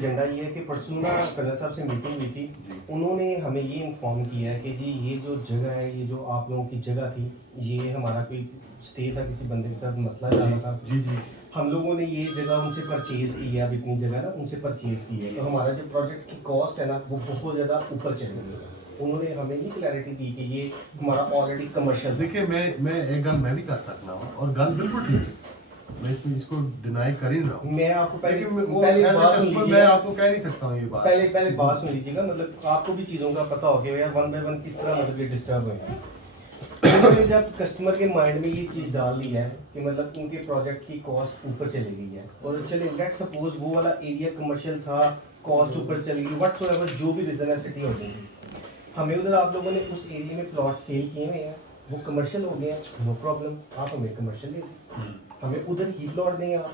Agenda ये है कि परसों ना कर्नल साहब से मीटिंग हुई थी, उन्होंने हमें ये इन्फॉर्म किया है कि जी ये जो जगह है, ये जो आप लोगों की जगह थी, ये हमारा कोई स्टे था, किसी बंदे के साथ मसला चल रहा था। जी जी हम लोगों ने ये जगह उनसे परचेज़ की है, अब इतनी जगह ना उनसे परचेज़ की है, तो हमारा जो प्रोजेक्ट की कॉस्ट है ना वो बहुत ज़्यादा ऊपर चली गई है। उन्होंने हमें ये क्लैरिटी दी कि ये हमारा ऑलरेडी कमर्शियल। देखिए मैं एक गल मैं भी कर सकता हूँ और गल बिल्कुल ठीक है, मैं इसमें इसको डिनाई कर ही नहीं रहा हूँ, मैं आपको लेकिन पहले बात सुन मैं लीजिएगा। आपको कह नहीं सकता हूँ ये बात। पहले बात सुन लीजिएगा, मतलब आपको भी चीज़ों का पता हो गया यार, वन बाय वन किस तरह मतलब ये डिस्टर्ब हुए हैं। उन्होंने जब कस्टमर के माइंड में ये चीज़ डाल दी है कि मतलब उनके प्रोजेक्ट की कॉस्ट ऊपर चली गई है, और चले लेट सपोज वो वाला एरिया कमर्शियल था, कॉस्ट ऊपर चली गई, व्हाटसोएवर जो भी रीजन है सिटी हो गई, हमें उधर आप लोगों ने उस एरिया में प्लॉट सेल किए हुए हैं, वो कमर्शियल हो गए हैं, नो प्रॉब्लम, आप हमें कमर्शियल दे दें, हमें उधर ही प्लॉट दें आप।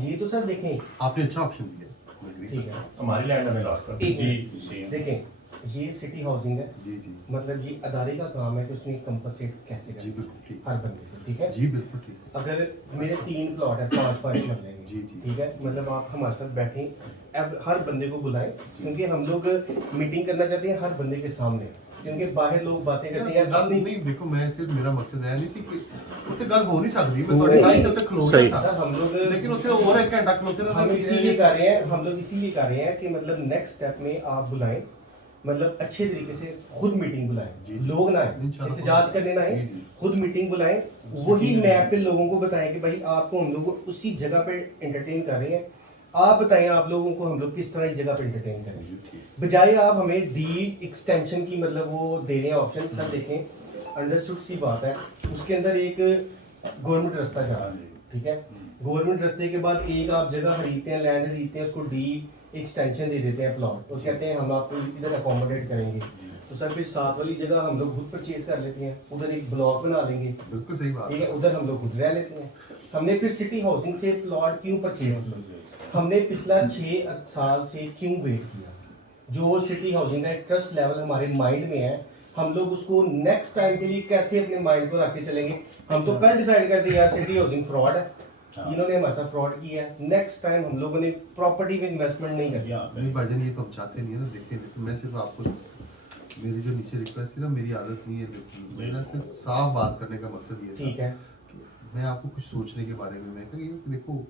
ये तो सर देखें, आपने अच्छा ऑप्शन दिया, ठीक है, हमारी लैंड हमें लॉस कर एक जी मिनट देखें, ये सिटी हाउसिंग है, जी जी मतलब ये अदारे का काम है कि उसने कंपनसेट कैसे जी करना बिल्कुल ठीक, हर बंदे को, ठीक है। जी बिल्कुल ठीक, अगर मेरे 3 प्लॉट है, 5 मरले के, जी जी ठीक है, मतलब आप हमारे साथ बैठें, अब हर बंदे को बुलाएं, क्योंकि हम लोग मीटिंग करना चाहते हैं हर बंदे के सामने, क्योंकि बाहर लोग बातें करते हैं यार गल अपनी। नहीं, देखो मैं सिर्फ मेरा मकसद है नहीं सी कि उत्ते गल हो नहीं सकती, मैं थोड़ी लाइफ से उत्ते खलो गया सर था, हम लोग लेकिन उत्ते और एक घंटा खलोते रहना हम इसीलिए कर रहे हैं, हम लोग इसीलिए कर रहे हैं कि मतलब नेक्स्ट स्टेप में आप बुलाएं, मतलब अच्छे तरीके से खुद मीटिंग बुलाएं, जी। लोग ना आए इंशाल्लाह एहतजाज करने ना आए, जी, जी। खुद मीटिंग बुलाएं, वही मैप पे लोगों को बताएं कि भाई आपको हम लोग उसी जगह पे एंटरटेन कर रहे हैं, आप बताएं आप लोगों को हम लोग किस तरह इस जगह पे एंटरटेन करें, बजाय आप हमें डी एक्सटेंशन की मतलब वो दे रहे हैं ऑप्शन। सर देखें, अंडरस्टूड सी बात है, उसके अंदर एक गवर्नमेंट रास्ता जा रहा है, ठीक है, गवर्नमेंट रास्ते के बाद एक आप जगह खरीदते हैं, लैंड खरीदते हैं, उसको डी एक्सटेंशन दे देते हैं प्लॉट, तो कहते हैं हम आपको इधर अकोमोडेट करेंगे, तो सर फिर साथ वाली जगह हम लोग खुद परचेज कर लेते हैं, उधर एक ब्लॉक बना लेंगे, बिल्कुल सही बात ठीक है, उधर हम लोग खुद रह लेते हैं। हमने फिर सिटी हाउसिंग से प्लॉट क्यों परचेज किया, हमने पिछला 6 साल से क्यों वेट किया, जो सिटी हाउसिंग का एक ट्रस्ट लेवल हमारे माइंड में है, हम लोग उसको नेक्स्ट टाइम के लिए कैसे अपने माइंड को रख के चलेंगे। हम तो कल डिसाइड कर दिया सिटी हाउसिंग फ्रॉड है, इन्होंने हमारे साथ फ्रॉड किया है, नेक्स्ट टाइम हम लोगों ने प्रॉपर्टी में इन्वेस्टमेंट नहीं किया। नहीं भाईजान, ये तो हम चाहते नहीं है ना, देखिए मैं सिर्फ आपको, मेरी जो नीचे रिक्वेस्ट थी ना, मेरी आदत नहीं है, मेरा सिर्फ साफ बात करने का मकसद ये था, ठीक है, कि मैं आपको कुछ सोचने के बारे में, मैं कहा कि देखो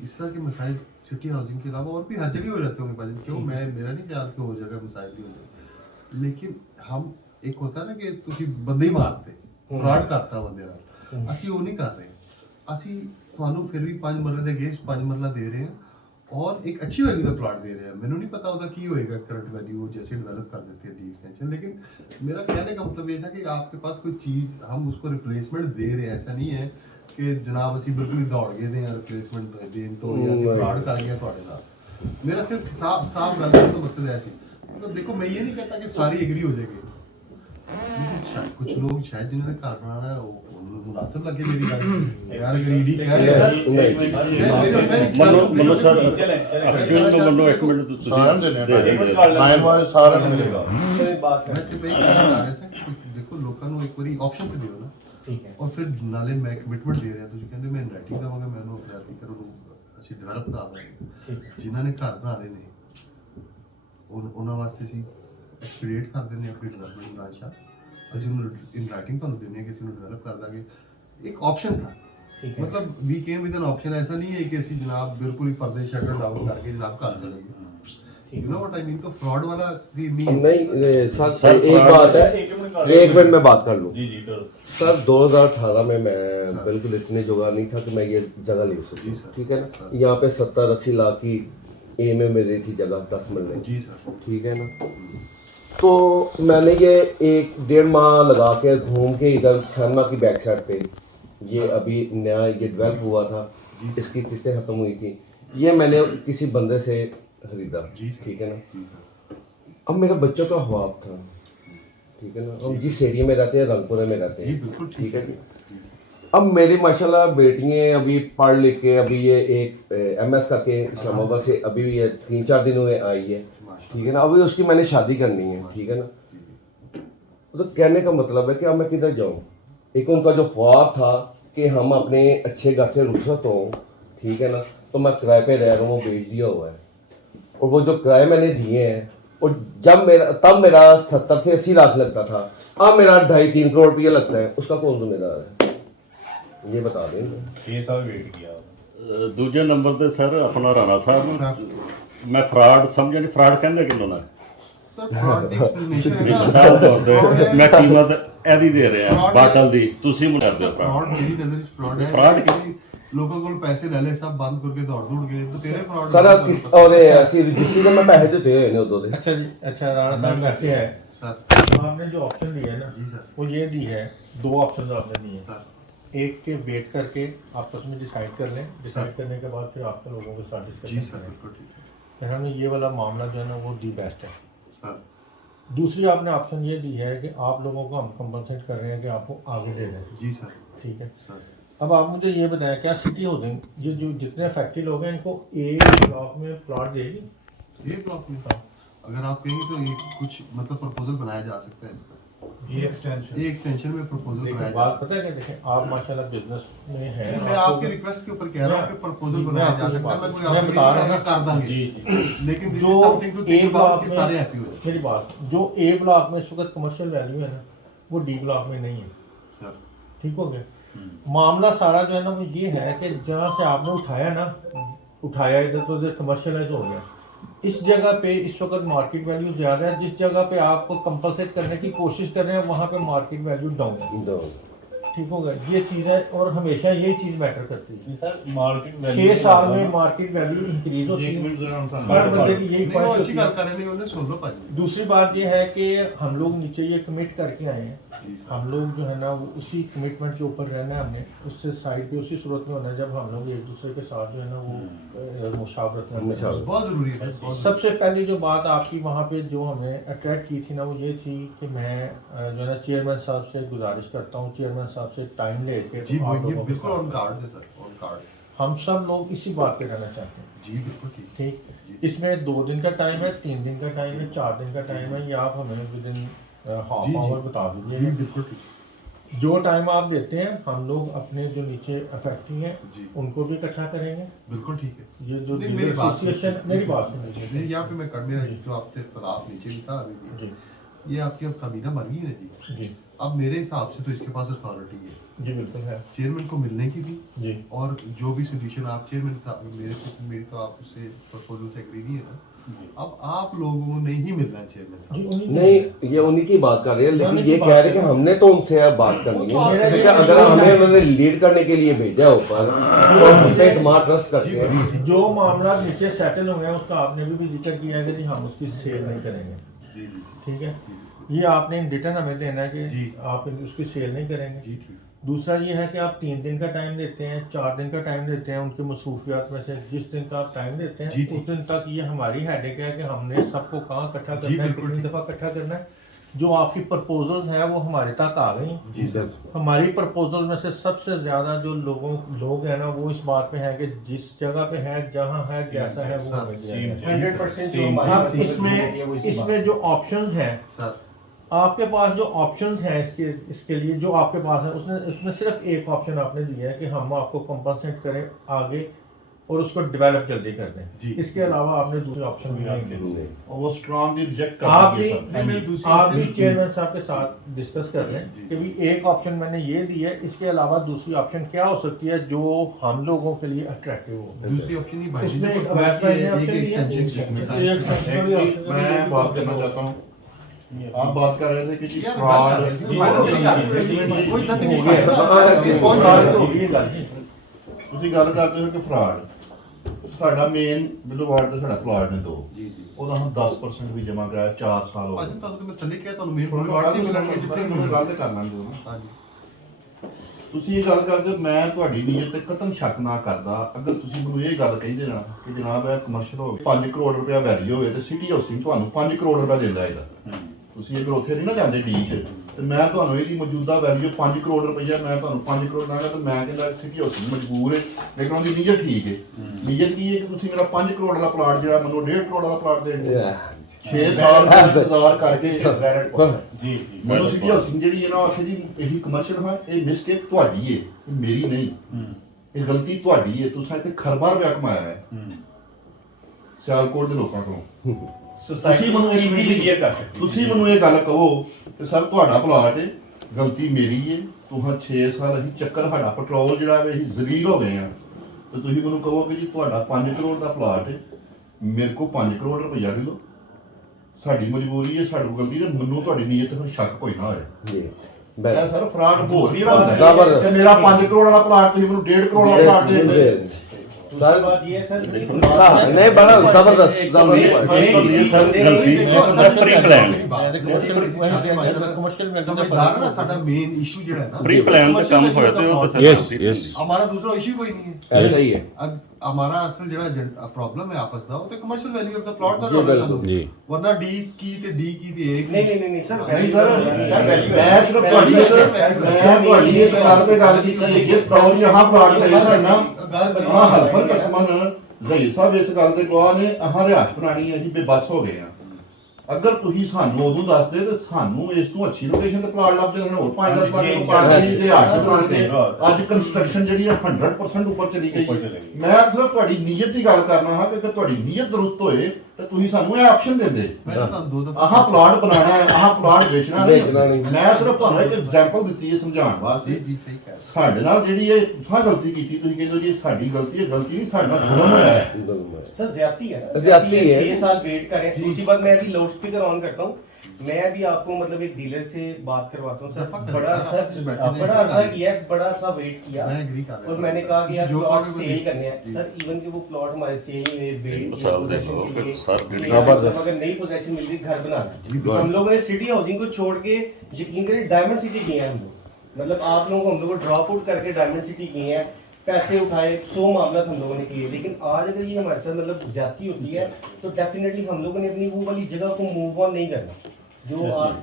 इस तरह के मसाइल सिटी हाउसिंग के अलावा और भी हर जगह हो जाते होंगे भाईजान, क्यों, मैं मेरा नहीं ख्याल कि और जगह मसाइल नहीं होते, लेकिन हम एक होता है ना कि तुसी बंदे ही मारते फ्रॉड करता बंदे नाल, ਅਸੀਂ ਉਹ नहीं कर रहे, ਅਸੀਂ ਤੁਹਾਨੂੰ फिर भी 5 मरले ਦੇ अगेंस्ट 5 मरला दे रहे हैं और एक अच्छी वैल्यू का प्लॉट दे रहे हैं। मैंने नहीं पता होता की होएगा करंट वैल्यू जैसे डेवलप कर देते हैं डी एक्सटेंशन, लेकिन मेरा कहने का मतलब ये था कि आपके पास कोई चीज़ हम उसको रिप्लेसमेंट दे रहे हैं, ऐसा नहीं है कि जनाब ਅਸੀਂ बिल्कुल ही दौड़ गए थे रिप्लेसमेंट देन तो या ਅਸੀਂ फ्रॉड कर गए ਤੁਹਾਡੇ ਨਾਲ। मेरा सिर्फ साफ गल करने का मकसद है ऐसी, मतलब देखो मैं ये नहीं कहता कि सारी एग्री हो जाएगी, लेकिन कुछ लोग शायद जिन्होंने घर बनाना है वो मुनासिब लगे मेरी गल, यार अगर ईडी कह रहे मनो सर एक्सक्यूज मी मनो एक मिनट तो सारन देने लाइन वाले सारन मिलेगा। तो एक बात मैं है, सिर्फ यही कहना चाह रहा था कि देखो लोगों ਨੂੰ ਇੱਕ ਵਾਰੀ ਆਪਸ਼ਨ ਤੇ ਦਿਓ ਨਾ, ठीक है, और फिर ਨਾਲੇ ਮੈਂ ਕਮਿਟਮੈਂਟ ਦੇ ਰਿਹਾ, ਤੁਸੀਂ ਕਹਿੰਦੇ ਮੈਂ ਰਾਈਟਿੰਗ ਦਵਾਂਗਾ, ਮੈਂ ਉਹਨੂੰ ਆਪਣੇ ਆਪ ਹੀ ਕਰੋ ਅਸੀਂ ਡਿਵੈਲਪ ਕਰਾ ਦਾਂਗੇ, ठीक है, ਜਿਨ੍ਹਾਂ ਨੇ ਘਰ ਬਣਾਣੇ ਨੇ ਉਹਨਾਂ ਵਾਸਤੇ ਅਸੀਂ ਐਕਸਪੀਰੀਏਟ ਕਰ ਦਿੰਦੇ ਆਪਣੀ ਡਿਵੈਲਪਮੈਂਟ ਬ੍ਰਾਂਚ ਆ, ਅਸੀਂ ਉਹਨੂੰ ਇਨ ਰਾਈਟਿੰਗ ਤੁਹਾਨੂੰ ਦਿੰਦੇ ਹਾਂ ਕਿ ਅਸੀਂ ਉਹਨੂੰ ਡਿਵੈਲਪ ਕਰ ਦਾਂਗੇ, एक ऑप्शन था, ठीक है, मतलब we came with an option, ऐसा नहीं है कि ਅਸੀਂ जनाब बिल्कुल ही पर्दे शटर डाउन करके जनाब घर चले गए, ठीक you know what I mean, तो फ्रॉड वाला सीन नहीं है। नहीं सर, सर एक बात है, एक मिनट में बात कर लूँ। जी जी करो। सर 2018 में मैं सर। बिल्कुल इतने जुगाड़ नहीं था कि मैं ये जगह ले जी सकूँ, सर। ठीक है सर। ना, यहाँ पे 70-80 लाख की ए में मिली थी जगह 10 मरले, जी सर, ठीक है ना, तो मैंने ये 1-1.5 माह लगा के घूम के इधर शर्मा की बैक साइड पे, ये अभी नया ये डेवलप हुआ था, इसकी किस्तें ख़त्म हुई थी, ये मैंने किसी बंदे से खरीदा, जी सर, ठीक है ना, जी सर, अब मेरा बच्चों का ख्वाब था, ठीक है ना, हम जिस एरिया में रहते हैं रंगपुरा में रहते जी हैं, बिल्कुल ठीक है जी। जी। अब मेरी माशाल्लाह बेटियाँ अभी पढ़ लिख के, अभी ये एक MS करके इस्लामाबाद से अभी ये 3-4 दिन हुए आई है, ठीक है ना, अभी उसकी मैंने शादी करनी है, ठीक है ना, तो कहने का मतलब है कि अब मैं किधर जाऊँ, एक उनका जो ख्वाब था कि हम अपने अच्छे घर से रुखसत हों, ठीक है ना, तो मैं किराए पे रह रहा हूँ, बेच दिया हुआ है, और वो जो किराए मैंने दिए हैं, और तब मेरा 70 से 80 लाख लगता था, अब मेरा 2.5-3 करोड़ रुपया लगता है, उसका कौन जिम्मेदार है, ये बता दें। 6 साल वेट किया ਦੂਜੇ ਨੰਬਰ ਤੇ ਸਰ ਆਪਣਾ ਰਾਣਾ ਸਾਹਿਬ सर ਮੈਂ ਫਰਾਡ ਸਮਝਿਆ ਨਹੀਂ, ਫਰਾਡ ਕਹਿੰਦੇ ਕਿਹਨੂੰ ਨਾ सर फ्रॉड की एक्सप्लेनेशन है ना ਮਿਸਾਲ ਤੌਰ ਤੇ Fraud है। ਮੈਂ ਕੀਮਤ ਇਹਦੀ ਦੇ ਰਿਹਾ Fraud है। ਬਾਟਲ ਦੀ, ਤੁਸੀਂ ਮੈਨੂੰ ਕਰਦੇ ਹੋ फ्रॉड ਫਰਾਡ। मेरी नजर फ्रॉड है Fraud कि लोगों को पैसे ले ले सब बंद करके दौड़ गए तो तेरे फ्रॉड सर किस और ऐसी रजिस्ट्री में मैं पैसे देते हुए ने उदो दे। अच्छा जी, अच्छा राणा साहब कैसे है, सर तो आपने जो ऑप्शन दिए है ना जी सर वो ये दी है, 2 ऑप्शन आपने दिए हैं। सर एक के वेट करके आपस में डिसाइड कर लें, डिसाइड करने के बाद फिर आपके लोगों के साथ जी डिस्कशन सर करें। बिल्कुल ठीक है फिर हमें ये वाला मामला जो है ना वो दी बेस्ट है। सर दूसरी आपने ऑप्शन ये दी है कि आप लोगों को हम कंपनसेट कर रहे हैं कि आपको आगे दे दें, जी सर ठीक है। सर अब आप मुझे ये बताएं, क्या सिटी हाउसिंग ये जो जितने फैक्ट्री लोग हैं इनको एक ब्लॉक में प्लॉट देगी? ये ब्लॉक में अगर आप कहेंगे तो ये कुछ मतलब प्रपोजल बनाया जा सकता है इसका, ये एक्सटेंशन, ये एक्सटेंशन में प्रपोजल बनाया देखिए जा बात सकता पता है क्या, देखें आप माशाल्लाह बिजनेस में हैं, है मैं आपको- आपकी रिक्वेस्ट के ऊपर कह रहा हूँ कि प्रपोजल मैं बनाया जा आपको सकता है, मैं कोई मैं आपको बता रहा नहीं हूँ कर देंगे जी जी। लेकिन दिस जो is something to a think block about कि में सारे हैप्पी हो जाए मेरी बात, जो ए ब्लॉक में इस वक्त कमर्शियल वैल्यू है ना वो डी ब्लॉक में नहीं है, सर ठीक हो गया। मामला सारा जो है ना वो ये है कि जहाँ से आपने उठाया ना, उठाया इधर तो इधर कमर्शियलाइज हो गया, इस जगह पे इस वक्त मार्केट वैल्यू ज़्यादा है, जिस जगह पे आपको कंपलसेट करने की कोशिश कर रहे हैं वहाँ पे मार्केट वैल्यू डाउन है, दो। ठीक हो गया। ये चीज़ है और हमेशा यही चीज़ मैटर करती है। सर मार्केट 6 साल में मार्केट वैल्यू इंक्रीज होती है, हर बंदे की यही नहीं वो ख्वाहिश अच्छी होती है। बात कर रहे हैं उन्हें सुन लो पाजी दूसरी बात ये है कि हम लोग नीचे ये कमिट करके आए हैं, जी सर हम लोग जो है ना वो उसी कमिटमेंट के ऊपर रहना है हमने, उससे साइड पे उसी सूरत में होना है जब हम लोग एक दूसरे के साथ जो है ना वो मुशावरत में होते हैं। बहुत जरूरी है बहुत सबसे पहली जो बात आपकी वहाँ पे जो हमें अट्रैक्ट की थी ना वो ये थी कि मैं जो है ना चेयरमैन साहब से गुजारिश करता हूँ, चेयरमैन साहब से टाइम लेके जी आप वो ये लोगों के बिल्कुल साथ- ऑन कार्ड है सर ऑन कार्ड हम सब लोग इसी बात पे रहना चाहते हैं, जी बिल्कुल ठीक ठीक। इसमें 2 दिन का टाइम है, 3 दिन का टाइम है, 4 दिन का टाइम है, ये आप हमें विद इन हाफ जी, जी। आवर बता जी दीजिए। बिल्कुल ठीक जो टाइम आप देते हैं हम लोग अपने जो नीचे अफेक्टिंग हैं जी उनको भी इकट्ठा करेंगे। बिल्कुल ठीक है ये जो नहीं, मेरी बात एसोसिएशन, मेरी बात सुनिए नहीं यहाँ पे मैं करने जो आपसे इख्तलाफ नीचे भी था अभी भी जी है। ये आपकी अब काबीना बन गई है ना जी जी अब मेरे हिसाब से तो इसके पास अथॉरिटी है जी बिल्कुल है चेयरमैन को मिलने की भी जी और जो भी सोल्यूशन आप चेयरमैन मेरी तो आप उससे प्रपोजल से एग्री नहीं है ना अब आप लोगों ने ही मिलना है चेयरमैन जी साहब उन्हीं नहीं ये उन्हीं की बात कर रहे हैं, लेकिन उन्हीं की ये बात कह रहे हैं कि कर रहे हैं। हमने तो उनसे अब बात करनी वो तो है, आप- क्योंकि अगर हमें उन्होंने लीड करने के लिए भेजा ऊपर तो हम पे इत्मीनान ट्रस्ट करते हैं। जो मामला नीचे सेटल हुए हैं उसका आपने भी जिक्र किया है कि जी हम उसकी सेल नहीं करेंगे, जी जी ठीक है। जी ये आपने इन रिटर्न हमें देना है कि जी। आप उसकी सेल नहीं करेंगे। जी ठीक दूसरा ये है कि आप 3 दिन का टाइम देते हैं, 4 दिन का टाइम देते हैं, उनकी मसरूफियात में से जिस दिन का आप टाइम देते हैं जी, उस दिन तक ये हमारी हेडेक है कि हमने सबको कहाँ इकट्ठा जी, करना है, बिल्कुल कितनी ठीक। दफ़ा इकट्ठा करना है। जो आपकी प्रपोजल्स हैं वो हमारे तक आ गई। जी सर हमारी प्रपोजल में से सबसे ज़्यादा जो लोग हैं ना वो इस बात पे हैं कि जिस जगह पे है, जहाँ है, जैसा है वो हमें दिया जाए। 100% जो Same, हमारी अब मसरूफियत इसमें है, वो इसी इसमें जो ऑप्शंस हैं सर आपके पास, जो ऑप्शंस हैं इसके लिए जो आपके पास है उसमें सिर्फ एक ऑप्शन आपने दिया है कि हम आपको कंपनसेट करें आगे और उसको डेवलप जल्दी कर जी। दें। इसके अलावा आपने दूसरे ऑप्शन भी नहीं दिए। और वो स्ट्रांगली रिजेक्ट आप कर भी दिया सर। मैंने दूसरी आप भी option- चेयरमैन साहब के साथ डिस्कस कर लें जी। कि भी एक ऑप्शन मैंने ये दी है, इसके अलावा दूसरी ऑप्शन क्या हो सकती है जो हम लोगों के लिए अट्रैक्टिव हो। दूसरी ऑप्शन ही भाई उसमें जी, एक कोई web की पर एक option भी है। एक्सटेंशन एक extension भी option है। मैं बात करना चाहता हूँ आप बात कर रहे थे कि जी यार, फ्रॉड बात कर रहे थे, final नहीं कर रहे थे, कोई nothing is हो गया। final। हाँ, साल तो हो गई गल जी। ਤੁਸੀਂ ਗੱਲ ਕਰਦੇ ਹੋ ਕਿ ਫਰਾਡ ਸਾਡਾ ਮੇਨ ਬਿਲੋ ਵਾਰਡ ਦਾ ਸਾਡਾ ਪਲਾਟ ਨੇ 2 ਜੀ ਜੀ ਉਹਦਾ ਹੁਣ 10% ਵੀ ਜਮਾ ਕਰਾਇਆ 4 ਸਾਲ ਹੋ ਭਾਜੀ ਗਏ ਤੁਹਾਨੂੰ ਤਾਂ ਮੈਂ ਥੱਲੇ ਕਿਹਾ ਤੁਹਾਨੂੰ ਮੇਨ ਤੁਹਾਨੂੰ ਬੁਲਵਾਰਡ ਗੱਲ ਨਹੀਂ ਸੁਣਨ ਮਿਲਣਗੇ ਜਿੱਥੇ ਜਿੱਥੇ ਮੈਨੂੰ ਗੱਲ ਤੇ ਕਰ ਲੈਣ ਦਿਓ ਨਾ ਹਾਂਜੀ ਤੁਸੀਂ ਇਹ ਗੱਲ ਕਰਦੇ ਹੋ ਮੈਂ ਤੁਹਾਡੀ ਨੀਅਤ ਤੇ ਕਤਨ ਸ਼ੱਕ ਨਾ ਕਰਦਾ ਅਗਰ ਤੁਸੀਂ ਮੈਨੂੰ ਇਹ ਗੱਲ ਕਹਿੰਦੇ ਨਾ ਕਿ ਜਨਾਬ ਇਹ ਕਮਰਸ਼ੀਅਲ ਹੋਵੇ 5 ਕਰੋੜ ਰੁਪਇਆ ਵੈਲਿਊ ਹੋਵੇ ਤੇ ਸਿਟੀ ਹਾਊਸਿੰਗ ਤੁਹਾਨੂੰ 5 ਕਰੋੜ ਰੁਪਇਆ ਦਿੰਦਾ ਇਹਦਾ ਤੁਸੀਂ ਅਗਰ ਉੱਥੇ ਨਹੀਂ ਨਾ ਜਾਂਦੇ ਡੀ 'ਚ ਤੇ ਮੈਂ ਤੁਹਾਨੂੰ ਇਹਦੀ ਮੌਜੂਦਾ ਵੈਲਿਊ 5 ਕਰੋੜ ਰੁਪਇਆ ਮੈਂ ਤੁਹਾਨੂੰ 5 ਕਰੋੜ ਦਾਂਗਾ ਤੇ ਮੈਂ ਕਹਿੰਦਾ ਸਿਟੀ ਹਾਊਸਿੰਗ ਮਜਬੂਰ ਹੈ ਲੇਕਿਨ ਉਹਦੀ ਨੀਅਤ ਠੀਕ ਹੈ ਨੀਅਤ ਕੀ ਹੈ ਕਿ ਤੁਸੀਂ ਮੇਰਾ 5 ਕਰੋੜ ਵਾਲਾ ਪਲਾਟ ਜਿਹੜਾ ਮੈਨੂੰ 1.5 ਕਰੋੜ ਵਾਲਾ ਪਲਾਟ ਦੇ ਦਿਓ 6 ਸਾਲ ਦਾ ਇੰਤਜ਼ਾਰ ਕਰਕੇ ਜੀ ਜੀ ਮੈਨੂੰ ਸਿਟੀ ਹਾਊਸਿੰਗ ਜਿਹੜੀ ਹੈ ਨਾ ਆਖੇ ਜੀ ਇਹੀ ਕਮਰਸ਼ੀਅਲ ਹੈ ਇਹ ਮਿਸਟੇਕ ਤੁਹਾਡੀ ਹੈ ਇਹ ਮੇਰੀ ਨਹੀਂ ਇਹ ਗਲਤੀ ਤੁਹਾਡੀ ਹੈ ਤੁਸੀਂ ਇੱਥੇ ਖਰਬਾਂ ਰੁਪਇਆ ਕਮਾਇਆ ਹੈ ਸਿਆਲਕੋਟ ਦੇ ਲੋਕਾਂ ਕੋਲੋਂ ਸੁਸਾਇਟੀ ਮੈਨੂੰ ਇੱਕ ਈਜ਼ੀਲੀ ਮਿੰਟ- ਕਲੀਅਰ ਕਰ ਸਕਦੇ ਤੁਸੀਂ ਮੈਨੂੰ ਇਹ ਗੱਲ ਕਹੋ ਕਿ ਸਰ ਤੁਹਾਡਾ ਪਲਾਟ ਹੈ, ਗਲਤੀ ਮੇਰੀ ਹੈ, ਤੁਹਾਂ 6 ਸਾਲ ਅਸੀਂ ਚੱਕਰ ਸਾਡਾ ਪੈਟਰੋਲ ਜਿਹੜਾ ਵੇ ਅਸੀਂ ਜ਼ਲੀਲ ਹੋ ਗਏ ਆ, ਤੇ ਤੁਸੀਂ ਮੈਨੂੰ ਕਹੋ ਕਿ ਜੀ ਤੁਹਾਡਾ 5 ਕਰੋੜ ਦਾ ਪਲਾਟ ਹੈ, ਮੇਰੇ ਕੋਲ 5 ਕਰੋੜ ਰੁਪਈਆ ਲੈ ਲਓ, ਸਾਡੀ ਮਜਬੂਰੀ ਹੈ, ਸਾਡੀ ਗਲਤੀ ਤੇ ਮੈਨੂੰ ਤੁਹਾਡੀ ਨੀਅਤ ਤੇ ਸ਼ੱਕ ਕੋਈ ਨਾ ਹੋਏ। ਜੀ ਇਹ ਬਿਲਕੁਲ ਸਰ ਫਰਾਡ ਹੋਰ ਵੀ ਹੁੰਦਾ ਹੈ ਜ਼ਬਰਦਸਤ। ਕਿ ਮੇਰਾ 5 ਕਰੋੜ ਵਾਲਾ ਪਲਾਟ ਤੁਸੀਂ ਮੈਨੂੰ 1.5 ਕਰੋੜ ਵਾਲਾ ਪਲਾਟ ਦੇ ਦਿੰਦੇ। दूसरी बात ये है सर नहीं बड़ा जबरदस्त समझदार है ना, साडा मेन इशू ਜਿਹੜਾ ਹੈ ਨਾ प्री प्लान का काम होया तो वो तो यस यस हमारा दूसरा इशू कोई नहीं है। ऐसा ही है। अब हमारा असल ਜਿਹੜਾ प्रॉब्लम है आपस ਦਾ ਉਹ ਤੇ ਕਮਰਸ਼ੀਅਲ ਵੈਲਿਊ ਆਫ ਦਾ ਪਲਾਟ ਦਾ जी, ਰੋਲ ਹੈ बिल्कुल। ਸਾਨੂੰ, जी ਵਰਨਾ ਡੀ ਕੀ ਤੇ ਡੀ ਕੀ ਤੇ ਇੱਕ नहीं सर ਨਹੀਂ ਸਰ ਮੈਂ ਸਿਰਫ ਤੁਹਾਡੀ ਇਸ ਗੱਲ ਤੇ ਗੱਲ ਕੀਤੀ ਹੈ ਜਿਸ ਦੌਰ यहाँ ਪਲਾਟ ਸਹੀ ਸਰਨਾ ਆਹ ਹਲਫਨ ਕਸਮਨ ਜ਼ਹੀਰ ਸਾਹਿਬ ਇਸ ਗੱਲ ਦੇ ਗਵਾਹ ਨੇ, ਆਹ ਰਿਹਾਇਸ਼ ਬਣਾਣੀ ਹੈ ਜੀ ਬੇਬਸ ਹੋ ਗਏ ਆ। ਅਗਰ ਤੁਸੀਂ ਸਾਨੂੰ ਉਦੋਂ ਦੱਸਦੇ ਤੇ ਸਾਨੂੰ ਇਸ ਤੋਂ ਅੱਛੀ ਲੋਕੇਸ਼ਨ ਤੇ ਪਲਾਟ ਲੱਭਦੇ ਹਨ, ਹੋਰ 5-10 ਲੱਖ ਨੂੰ ਪਲਾਟ ਦੀ ਰਿਹਾਇਸ਼ ਬਣਾਉਣ ਦੇ ਅੱਜ ਕੰਸਟਰਕਸ਼ਨ ਜਿਹੜੀ ਹੈ 100% ਉੱਪਰ ਚਲੀ ਗਈ। ਮੈਂ ਸਿਰਫ ਤੁਹਾਡੀ ਨੀਅਤ ਦੀ ਗੱਲ ਕਰਨਾ ਹਾਂ ਕਿ ਤੁਹਾਡੀ ਨੀਅਤ ਦਰੁਸਤ ਹੋਏ ਤੇ ਤੁਸੀਂ ਸਾਨੂੰ ਇਹ ਆਪਸ਼ਨ ਦਿੰਦੇ। ਮੈਂ ਤਾਂ ਤੁਹਾਨੂੰ ਦੋ ਦਫਾ ਆਹ ਪਲਾਟ ਬਣਾਉਣਾ ਹੈ, ਆਹ ਪਲਾਟ ਵੇਚਣਾ ਵੇਚਣਾ ਨਹੀਂ। ਨਹੀਂ। ਮੈਂ ਸਿਰਫ ਤੁਹਾਨੂੰ ਇੱਕ ਐਗਜ਼ਾਮਪਲ ਦਿੱਤੀ ਹੈ ਸਮਝਾਉਣ ਵਾਸਤੇ। ਜੀ ਸਹੀ ਕਹਿ ਰਹੇ ਸਾਡੇ ਨਾਲ ਜਿਹੜੀ ਇਹ ਤੁਸੀਂ ਗਲਤੀ ਕੀਤੀ, ਤੁਸੀਂ ਕਹਿੰਦੇ ਹੋ ਜੀ ਸਾਡੀ ਗਲਤੀ ਹੈ, ਗਲਤੀ ਨਹੀਂ, ਸਾਡੇ ਨਾਲ ਜ਼ੁਲਮ ਹੋਇਆ है। सर ज्यादती है ना, ज्यादती है। 6 साल वेट करें। दूसरी बात मैं अभी लाउड स्पीकर ऑन करता हूँ, मैं अभी आपको मतलब एक डीलर से बात करवाता हूँ दफा सर। करें। बड़ा आप सर बैठे बड़ा नहीं अरसा कर किया है, बड़ा सा वेट किया मैं agree कर रहा और हूं। मैंने कहा कि यार जो प्लॉट काम है वो सेल नहीं। करने हैं जी। सर। इवन के वो प्लॉट हमारे सेल नहीं हुए, वेट साहब देखो कि सर जबरदस्त। अगर नई पोजीशन मिल रही घर बनाना, जी, तो हम लोगों ने सिटी हाउसिंग को छोड़ के यकीन करें डायमंड सिटी किए हैं हम लोग। मतलब आप लोगों को हम लोग को ड्रॉप आउट करके डायमंड सिटी किए हैं, पैसे उठाए, 100 मामला हम लोगों ने किए। लेकिन आज अगर ये हमारे साथ मतलब ज्यादती होती है तो डेफिनेटली हम लोगों ने अपनी वो वाली जगह को मूव ऑन नहीं करना।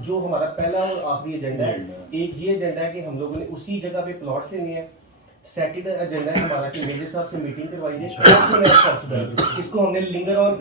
जो हमारा पहला और आखिरी एजेंडा है, एक ये एजेंडा है कि हम लोगों ने उसी जगह पे प्लॉट्स लेने हैं। सेकंड एजेंडा है हमारा कि मेजर साहब से मीटिंग करवाई जाए। इसको हमने लिंगर ऑन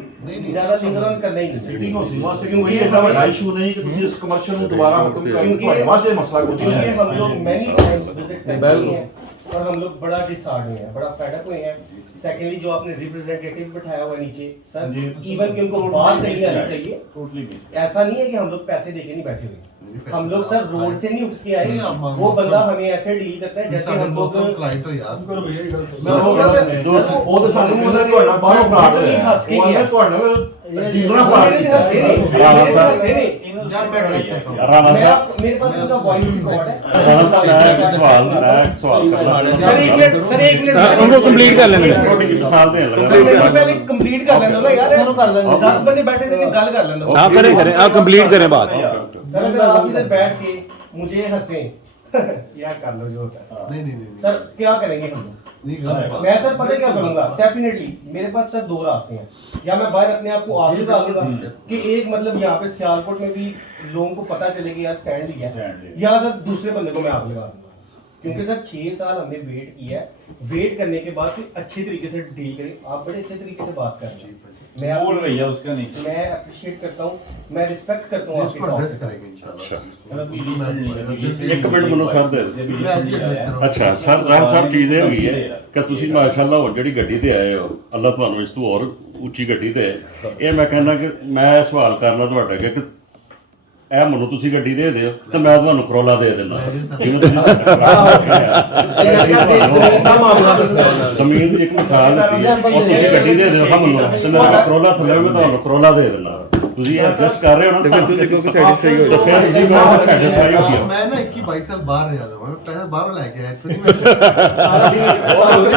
ज्यादा लिंगर ऑन करना ही नहीं। सिटिंग हाउसिंग वास्ते कोई ऐसा बड़ा इशू नहीं कि ਤੁਸੀਂ ਇਸ ਕਮਰਸ਼ੀਅਲ ਨੂੰ ਦੁਬਾਰਾ ਖਤਮ ਕਰ क्योंकि ਤੁਹਾਡੇ ਵਾਸਤੇ ਮਸਲਾ ਕੁਝ नहीं क्योंकि है। हम लोग मैनी टाइम्स विजिट कर चुके हैं और हम लोग बड़ा डिसहार्ड हुए हैं, बड़ा फेड अप हुए हैं। सेकेंडली जो आपने रिप्रेजेंटेटिव बैठाया हुआ नीचे सर, जी। इवन कि उनको बात नहीं आनी चाहिए। टोटली ऐसा नहीं है कि हम लोग पैसे देके नहीं बैठे हुए, हम लोग सर रोड से नहीं उठ के आए। नहीं, हम- वो बंदा हमें ऐसे डील करता है जैसे हम लोग क्लाइंट हो यार ਮੈਂ ਉਹ ਗੱਲ ਉਹ ਤਾਂ ਸਾਨੂੰ ਉਹਦਾ ਤੁਹਾਡਾ ਬਾਹਰੋਂ ਫਰਾਡ ਹੋਇਆ। ਉਹ ਆਂਦਾ ਤੁਹਾਡਾ ਡੀਲਰਾਂ ਫਰਾਡ ਕੀਤਾ। यार मैं एड्रेस करता हूं। राणा साहब मेरे पास उनका वॉइस रिकॉर्ड है। राणा साहब मैं एक सवाल करना सर एक मिनट उनको कंप्लीट कर लेने दें। छोटी मिसाल दें पहले कंप्लीट कर लेना ना यार, 10 बंदे बैठे थे, गल कर लेना। हाँ करें करें आप कंप्लीट करें बात। सर अगर आप इधर बैठ के मुझे हंसे यार कर लो जो होता है नहीं नहीं नहीं सर, क्या करेंगे हम लोग? नहीं गलत बात। मैं सर पता क्या करूंगा, डेफिनेटली मेरे पास सर 2 रास्ते हैं। या मैं बाहर अपने आप को आगे डालूंगा कि एक मतलब यहाँ पे सियालकोट में भी लोगों को पता चले कि यार स्टैंड लिया है, या सर दूसरे बंदे को मैं आग लगा दूंगा। क्योंकि सर 6 साल हमने वेट किया है, वेट करने के बाद फिर अच्छे तरीके से डील करें। आप बड़े अच्छे तरीके से बात कर रहे हैं, बोल रही है उसका नहीं मैं अप्रिशिएट करता हूँ, मैं रिस्पेक्ट करता हूँ इसको आपके एड्रेस thought करेंगे इंशाल्लाह। ਇੱਕ ਮਿੰਟ ਮੈਨੂੰ ਸਰ ਦੇ मैं आज ही एड्रेस करूंगा। ਅੱਛਾ ਸਰ ਜ਼ਾਹਰ ਸਾਹਿਬ ਚੀਜ਼ ਇਹ ਹੋਈ ਹੈ ਕਿ ਤੁਸੀਂ ਮਾਸ਼ਾਅੱਲਾ ਹੁਣ ਜਿਹੜੀ ਗੱਡੀ ਤੇ ਆਏ ਹੋ, ਅੱਲਾਹ ਤੁਹਾਨੂੰ ਇਸ ਤੋਂ ਹੋਰ ਉੱਚੀ ਗੱਡੀ ਤੇ ਇਹ ਮੈਂ ਕਹਿੰਦਾ ਕਿ ਮੈਂ ਸਵਾਲ ਕਰਨਾ ਤੁਹਾਡੇ ਅੱਗੇ ਕਿ ਇਹ ਮੈਨੂੰ ਤੁਸੀਂ ਗੱਡੀ ਦੇ ਦਿਓ ਤੇ ਮੈਂ ਤੁਹਾਨੂੰ ਕਰੋਲਾ ਦੇ ਦਿੰਦਾ। ਜਿਵੇਂ ਤੁਸੀਂ ਜ਼ਮੀਨ ਦੀ ਇੱਕ ਮਿਸਾਲ ਦਿੱਤੀ ਹੈ, ਉਹ ਤੁਸੀਂ ਗੱਡੀ ਦੇ ਦਿਓ ਸਾਨੂੰ ਤੇ ਮੈਂ ਕਰੋਲਾ ਥੱਲੇ ਮੈਂ ਤੁਹਾਨੂੰ ਕਰੋਲਾ ਦੇ ਦਿੰਦਾ। ਤੁਸੀਂ ਐਡਜਸਟ ਕਰ ਰਹੇ ਹੋ ਨਾ ਤੇ ਫਿਰ ਤੁਸੀਂ ਕਿਉਂਕਿ ਸੈਟੀਸਫਾਈ ਹੋ ਜਾਓ। ਫਿਰ ਜੀ ਮੈਂ ਸੈਟੀਸਫਾਈ ਹੋ ਗਿਆ। मैं ना 21-22 साल बाहर रहा था, मैं पैसा बाहर लेके आया इतनी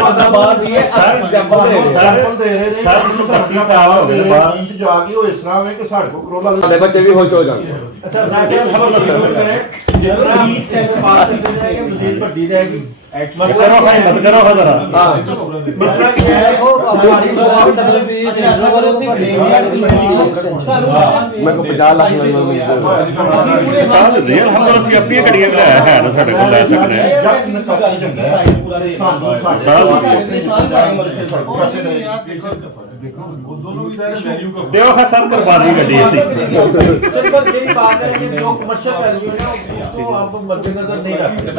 मैं बात ये सर एग्जांपल दे रहे हैं। ਐਗਜ਼ਾਮਪਲ ਦੇ ਰਹੇ ਨੇ ਸਰ, ਤੁਸੀਂ 30 ਸਾਲ ਹੋ ਗਏ ਬਾਹਰ। ਚੀਜ਼ ਜਾ ਕੇ ਉਹ ਇਸ ਤਰ੍ਹਾਂ ਹੋਵੇ ਕਿ ਸਾਡੇ ਕੋਲ ਕਰੋਲਾ ਸਾਡੇ ਬੱਚੇ ਵੀ ਖੁਸ਼ ਹੋ ਜਾਣਗੇ। अच्छा जितना बीच से पास से मुझे पट्टी जाएगी मत करो भाई, मत करो जरा। चलो मसला क्या है वो हमारी अच्छा ऐसा करो कि मैं को 50 लाख में साथ रियल हम लोग ਅਸੀਂ ਆਪਣੀਆਂ ਗੱਡੀਆਂ ਲੈ ਹੈ ਨਾ ਸਾਡੇ ਕੋਲ ਲੈ ਸਕਦੇ ਹਾਂ। ਜੱਟ ਨਕਾਤੀ ਚੰਗਾ ਹੈ। ਸਾਨੂੰ ਸਾਡੇ ਸਾਲ ਪੈਸੇ ਨਹੀਂ यार देखो देखो वो दोनों की तरह वैल्यू का ਤੇ ਉਹ ਸਰ ਕਰਵਾਦੀ ਗੱਡੀ ਅਸੀਂ सिंपल यही बात है कि जो कमर्शियल वैल्यू है ना उसको आप मद्देनजर नहीं रख सकते।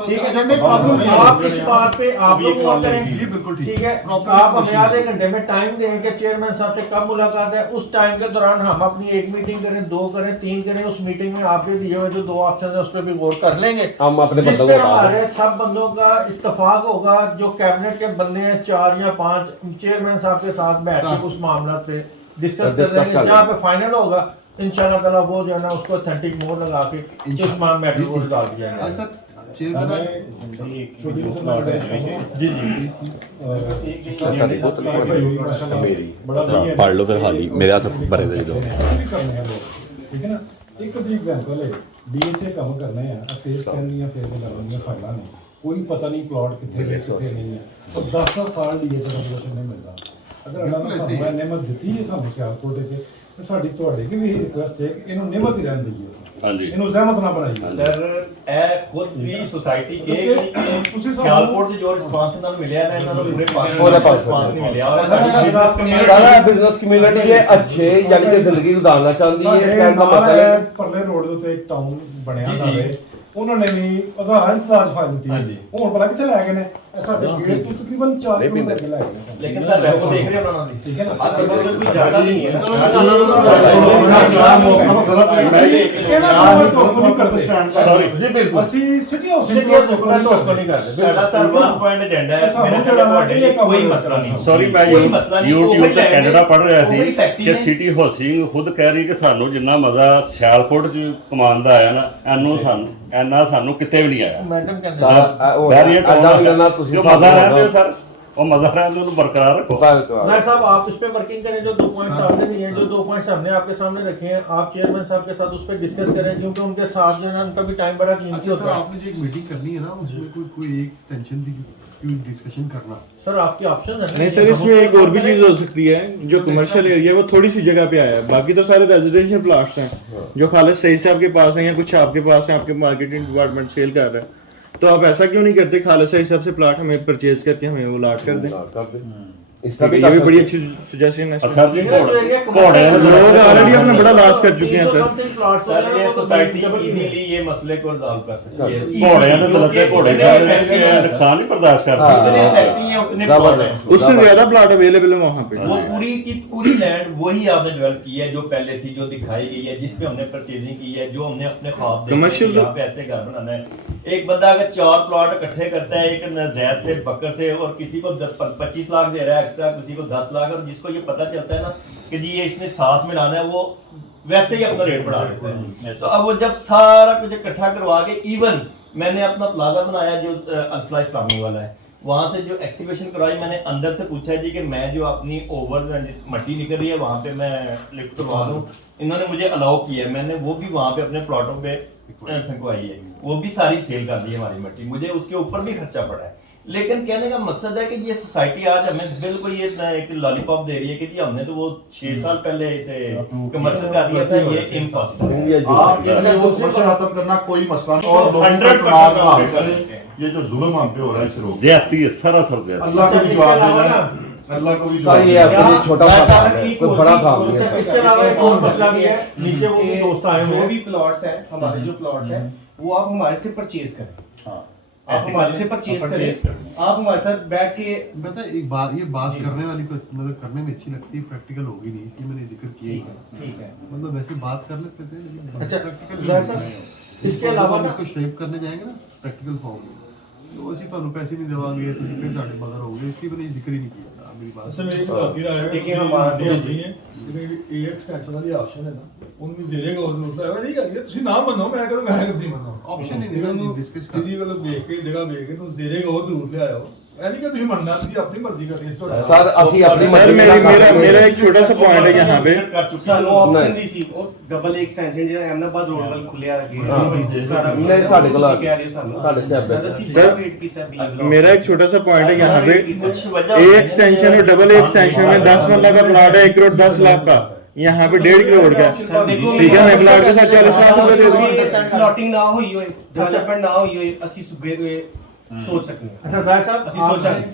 ठीक है एजेंडे प्रॉब्लम आप इस बात पे आप लोग वो करें। जी बिल्कुल ठीक है आप हमें आधे घंटे में टाइम दें कि चेयरमैन साहब से कब मुलाकात है, उस टाइम के दौरान हम अपनी एक मीटिंग करें, 2 करें, 3 करें, उस मीटिंग में आपके दिए हुए जो 2 ऑप्शन है उस पर भी गौर कर लेंगे। हम अपने जिस बंदों पे को बता हमारे दें। सब बंदों का इत्तेफाक होगा, जो कैबिनेट के बंदे हैं 4 या 5 चेयरमैन साहब के साथ बैठ के उस मामला पे डिस्कस कर डिस्कस लेंगे। कर जहाँ लेंगे। पे फाइनल होगा इंशाल्लाह ताला वो जो है ना उसको ऑथेंटिक मोहर लगा के इस मैटर को डाल दिया जाएगा। सर चेयरमैन जी जी ਤੁਹਾਡੀ ਬੋਤਲ ਕੋਲ ਮੇਰੀ ਪੜ ਲਓ ਫਿਰ ਹਾਲੀ ਮੇਰੇ ਹੱਥ ਭਰੇ ਦੇ ਦਿਓ ਠੀਕ ਹੈ ਨਾ। ਇੱਕ ਦੀ ਐਗਜ਼ਾਮਪਲ ਹੈ ਡੀਐਚਏ ਕੰਮ ਕਰਨਾ ਹੈ ਫੇਸ ਕਰਨੀਆਂ ਫੇਸ ਕਰਨੀਆਂ ਫਾਈਲਾਂ ਨੇ, ਕੋਈ ਪਤਾ ਨਹੀਂ ਪਲਾਟ ਕਿੱਥੇ ਹੈ ਕਿੱਥੇ ਨਹੀਂ ਹੈ, ਔਰ 10 ਸਾਲ ਡੀਐਚਏ ਦਾ ਸੋਲੂਸ਼ਨ ਨਹੀਂ ਮਿਲਦਾ। ਅਗਰ ਅੱਲਾਹ ਨੇ ਸਾਨੂੰ ਇਹ ਨਿਮਤ ਦਿੱਤੀ ਹੈ ਸਾਨੂੰ ਸਿਆਲਕੋਟ 'ਚ, ਤੇ ਸਾਡੀ ਤੁਹਾਡੇ ਕੀ ਵੀ ਰਿਕੁਐਸਟ ਹੈ ਕਿ ਇਹਨੂੰ ਨਿਮਤ ਹੀ ਰਹਿਣ ਦਈਏ ਅਸੀਂ, ਹਾਂਜੀ ਇਹਨੂੰ ਜ਼ਹਿਮਤ ਨਾ ਬਣਾਈਏ। ਸਰ ਇਹ ਖੁਦ ਵੀ ਸੁਸਾਇਟੀ ਕੇ ਤੁਸੀਂ ਸਿਆਲਕੋਟ ਦੇ ਜੋ ਰਿਸਪਾਂਸ ਇਹਨਾਂ ਨੂੰ ਮਿਲਿਆ ਨਾ ਇਹਨਾਂ ਨੂੰ ਪੂਰੇ ਉਹਦੇ ਪਾਸ ਰਿਸਪਾਂਸ ਨਹੀਂ ਮਿਲਿਆ ਔਰ ਸਾਡੀ ਸਾਡੀ ਬਿਜ਼ਨਸ ਸਾਰਾ ਬਿਜ਼ਨਸ ਕਮਿਊਨਿਟੀ ਇਹ ਅੱਛੇ ਯਾਨੀ ਕਿ ਜ਼ਿੰਦਗੀ ਗੁਜ਼ਾਰਨਾ ਚਾਹੁੰਦੀ ਹੈ। ਸਾਡੇ ਕਹਿਣ ਦਾ ਨਾਲ ਮਤਲਬ ਹੈ ਪਰਲੇ ਰੋਡ ਦੇ ਉੱਤੇ ਇੱਕ ਟਾਊਨ ਬਣਿਆ ਜੀ, ਨਾ ਜੀ। ਰਹੇ, ਉਹਨਾਂ ਨੇ ਵੀ ਹਜ਼ਾਰਾਂ ਇੰਤਜ਼ਾਰ ਫਾਇਦਾ ਦਿੱਤੀ। ਹਾਂਜੀ। ਹੁਣ ਪਤਾ ਕਿੱਥੇ ਲੈ ਗਏ ਨੇ, ਇਹ ਸਾਡੇ ਗੇਟ ਤੋਂ ਤਕਰੀਬਨ 4 ਕਿਲੋਮੀਟਰ ਅੱਗੇ ਲੈ ਗਏ ਨੇ। ਲੇਕਿਨ ਸਰ ਰੈਪੋ ਦੇਖ ਰਹੇ ਉਹਨਾਂ ਦੀ ਠੀਕ ਹੈ ਨਾ। आपके बगल कोई ज्यादा नहीं है। ਇਹਨਾਂ ਨੂੰ ਧੋਖਾ ਨਹੀਂ ਕਰਦੇ। जी बिल्कुल ਅਸੀਂ city housing city of document तो नहीं करते। ਸਾਡਾ ਸਰ 1 ਪੁਆਇੰਟ ਏਜੰਡਾ ਹੈ ਮੇਰਾ ਖਿਆਲ ਤੁਹਾਡੇ ਲਈ ਕੋਈ ਮਸਲਾ ਨਹੀਂ ਸੌਰੀ ਮੈਂ ਕੋਈ ਮਸਲਾ ਨਹੀਂ YouTube ਤੇ ਕੈਨੇਡਾ ਪੜ੍ਹ ਰਿਹਾ ਸੀ ਉਹੀ ਫੈਕਟਰੀ ਕਿ ਨੇ। ਸਿਟੀ ਹਾਊਸਿੰਗ ਖੁਦ ਕਹਿ ਰਹੀ ਕਿ ਸਾਨੂੰ ਜਿੰਨਾ ਮਜ਼ਾ ਸਿਆਲਕੋਟ 'ਚ ਕਮਾਉਣ ਦਾ ਆਇਆ ਨਾ ਐਨਾ ਸਾਨੂੰ ਕਿਤੇ ਵੀ ਨਹੀਂ ਆਇਆ मैडम कहते हैं ਸਾਰਾ ਉਹ ਵੈਰੀਏਟ ਅੱਡਾ ਵੀ ਲੈਣਾ ਤੁਸੀਂ ਜੋ ਮਜ਼ਾ ਰਹਿੰਦੇ ਹੋ ਸਰ ਉਹ ਮਜ਼ਾ ਰਹਿੰਦੇ ਉਹਨੂੰ ਬਰਕਰਾਰ ਰੱਖੋ नायर साहब आप इस पे वर्किंग करें, जो 2 पॉइंट्स आपने दिए हैं, जो 2 पॉइंट्स हमने आपके सामने रखे हैं, आप चेयरमैन साहब के साथ उस पर डिस्कस करें, क्योंकि उनके साथ जो है ना उनका भी टाइम बड़ा कीमती अच्छा सर होता है। आपने जो एक मीटिंग करनी है ना उसमें कोई एक एक्सटेंशन की डिस्कशन करना। सर आपके ऑप्शन है ना। नहीं सर इसमें एक और भी चीज़ हो सकती है, जो कमर्शियल एरिया है वो थोड़ी सी जगह पे आया है, बाकी तो सारे रेजिडेंशियल प्लाट्स हैं जो खालिद सईद साहब के पास हैं या कुछ आपके पास हैं, आपके मार्केटिंग डिपार्टमेंट सेल कर रहा है, तो आप ऐसा क्यों नहीं करते खालिद सईद साहब से प्लाट हमें परचेज करके हमें वो लाट कर दें। इसका भी ये भी बड़ी अच्छी सजेशन है ਸਰ ਜੀ मेरा जो एरिया ਘੋੜੇ लोग ऑलरेडी अपना बड़ा लॉस कर चुके हैं सर। सर ये सोसाइटी इजीली ये मसले को रिजॉल्व कर सकती है। ਘੋੜਿਆਂ ਦੇ ਦਲਤੇ ਘੋੜੇ ਖਾਣੇ ਕਿ ਨੁਕਸਾਨ नहीं बर्दाश्त जितने करते फैक्ट्री हैं उतने प्लॉट हैं। उससे ज्यादा प्लाट अवेलेबल है वहाँ पे। वो पूरी की पूरी लैंड वही आपने डेवलप की है जो पहले थी, जो दिखाई गई है, जिस पे हमने परचेजिंग की है, जो हमने अपने ख्वाब देखे Commercial हैं, यहाँ पे ऐसे घर बनाना है। एक बंदा अगर 4 प्लॉट इकट्ठे करता है, एक नजैद से बकर से, और किसी को 25 लाख दे रहा है एक्स्ट्रा, किसी को 10 लाख, और जिसको ये पता चलता है ना कि जी ये इसने साथ में लाना है, वो वैसे ही अपना रेट बढ़ा देता है। तो अब वो जब सारा कुछ इकट्ठा करवा के, इवन मैंने अपना प्लाजा बनाया जो अल्फला इस्लामी वाला है, वहां से जो एक्सीबिशन करवाई, मैंने अंदर से पूछा जी कि मैं जो अपनी ओवर मट्टी निकल रही है वहां पे मैं लिफ्ट करवा दूं, इन्होंने मुझे अलाउ किया है, मैंने वो भी वहां पे अपने प्लॉटों पे फेंकवाई है, वो भी सारी सेल कर दी है हमारी मट्टी, मुझे उसके ऊपर भी खर्चा पड़ा है। लेकिन कहने का मकसद है कि ये सोसाइटी आज हमें बिल्कुल ये एक लॉलीपॉप दे रही है कि जी हमने तो वो 6 साल पहले इसे कमर्शियल कर दिया था, ये इम्पॉसिबल है। आप कहते हैं वो समस्या खत्म करना कोई मसला नहीं, और लोगों का तनाव का हल करें। ये जो जुल्म हम पे हो रहा है इसे रोकें। ज्यादती है सरासर ज्यादती। अल्लाह को भी जवाब देना है, अल्लाह को भी सर जवाब ये देना है। अपनी छोटा सा काम है, कोई बड़ा काम नहीं है। इसके अलावा एक और मसला भी है, नीचे वो भी दोस्त आए हुए जो हैं। भी प्लॉट्स हैं, हमारे जो प्लॉट्स हैं वो आप हमारे से परचेज करें। आप हमारे से परचेज करें, आप हमारे साथ बैठ के पता है एक बात, ये बात करने वाली तो मतलब करने में अच्छी लगती है, प्रैक्टिकल होगी नहीं, इसलिए मैंने जिक्र किया ही नहीं। ठीक है। मतलब वैसे बात कर लेते थे लेकिन अच्छा, प्रैक्टिकल जैसा- इसके अलावा ना इसको शेप करने जाएंगे ना प्रैक्टिकल फॉर्म में, तो ਅਸੀਂ ਤੁਹਾਨੂੰ ਪੈਸੇ नहीं देवांगे तो फिर ਸਾਡੇ मदर होंगे, इसलिए मैंने जिक्र ही नहीं किया। आप मेरी बात सर मेरी बात राय है देखिए हमारा नहीं होती है कि एक एक्सटेंशन वाली ऑप्शन है ना उनमें देरेगा और दूसरा है नहीं करिए ਤੁਸੀਂ ਨਾ ਮੰਨੋ ਮੈਂ ਕਦੋਂ ਮੈਂ ਤੁਸੀਂ ਮੰਨੋ ऑप्शन ही नहीं है, डिस्कस कर। ਜੀ ਵੱਲੋਂ ਦੇਖ ਕੇ ਜਗ੍ਹਾ ਵੇਖ ਕੇ ਤੁਸੀਂ ਦੇਰੇਗਾ ਉਹ ਜ਼ਰੂਰ ਲਿਆਓ, ਇਹ ਨਹੀਂ ਕਿ ਤੁਸੀਂ ਮੰਨਣਾ, ਤੁਸੀਂ ਆਪਣੀ ਮਰਜ਼ੀ ਕਰਨੀ ਇਸ ਤੋਂ सर ਅਸੀਂ ਆਪਣੀ सर ਮਰਜ਼ੀ ਨਾਲ ਕਰ ਸਕਦੇ मेरा ਹਾਂ। एक छोटा सा पॉइंट है यहाँ पे, ਸਾਨੂੰ ਆਪਸ਼ਨ नहीं। ਦੀ ਸੀ ਉਹ ਡਬਲ ਐਕਸਟੈਂਸ਼ਨ ਜਿਹੜਾ ਅਹਿਮਦਾਬਾਦ ਰੋਡ ਵੱਲ ਖੁੱਲਿਆ ਅੱਗੇ ਸਾਰਾ नहीं ਸਾਡੇ ਕੋਲ ਕਹਿ ਰਹੇ ਸਾਨੂੰ ਸਾਡੇ ਸਰ ਸਾਹਿਬ ਅਸੀਂ सर, ਬੜਾ ਵੇਟ ਕੀਤਾ ਵੀ मेरा एक छोटा सा पॉइंट है यहाँ पे, कुछ वजह ए एक्सटेंशन और डबल एक्सटेंशन में 10 मरला का प्लाट है 1 करोड़ 10 लाख का, यहाँ पे 1.5 करोड़ का। ठीक है मैं प्लाट के साथ 40 लाख रुपए दे दूंगा। ਪਲਾਟਿੰਗ ਨਾ ਹੋਈ ਹੋਏ, ਡਿਵੈਲਪਮੈਂਟ ਨਾ ਹੋਈ ਹੋਏ, ਅਸੀਂ ਸੁਗੇ ਹੋਏ ਸੋਚ ਸਕਦੇ ਹਾਂ। अच्छा जाहिर साहब ਅਸੀਂ ਸੋਚਾਂਗੇ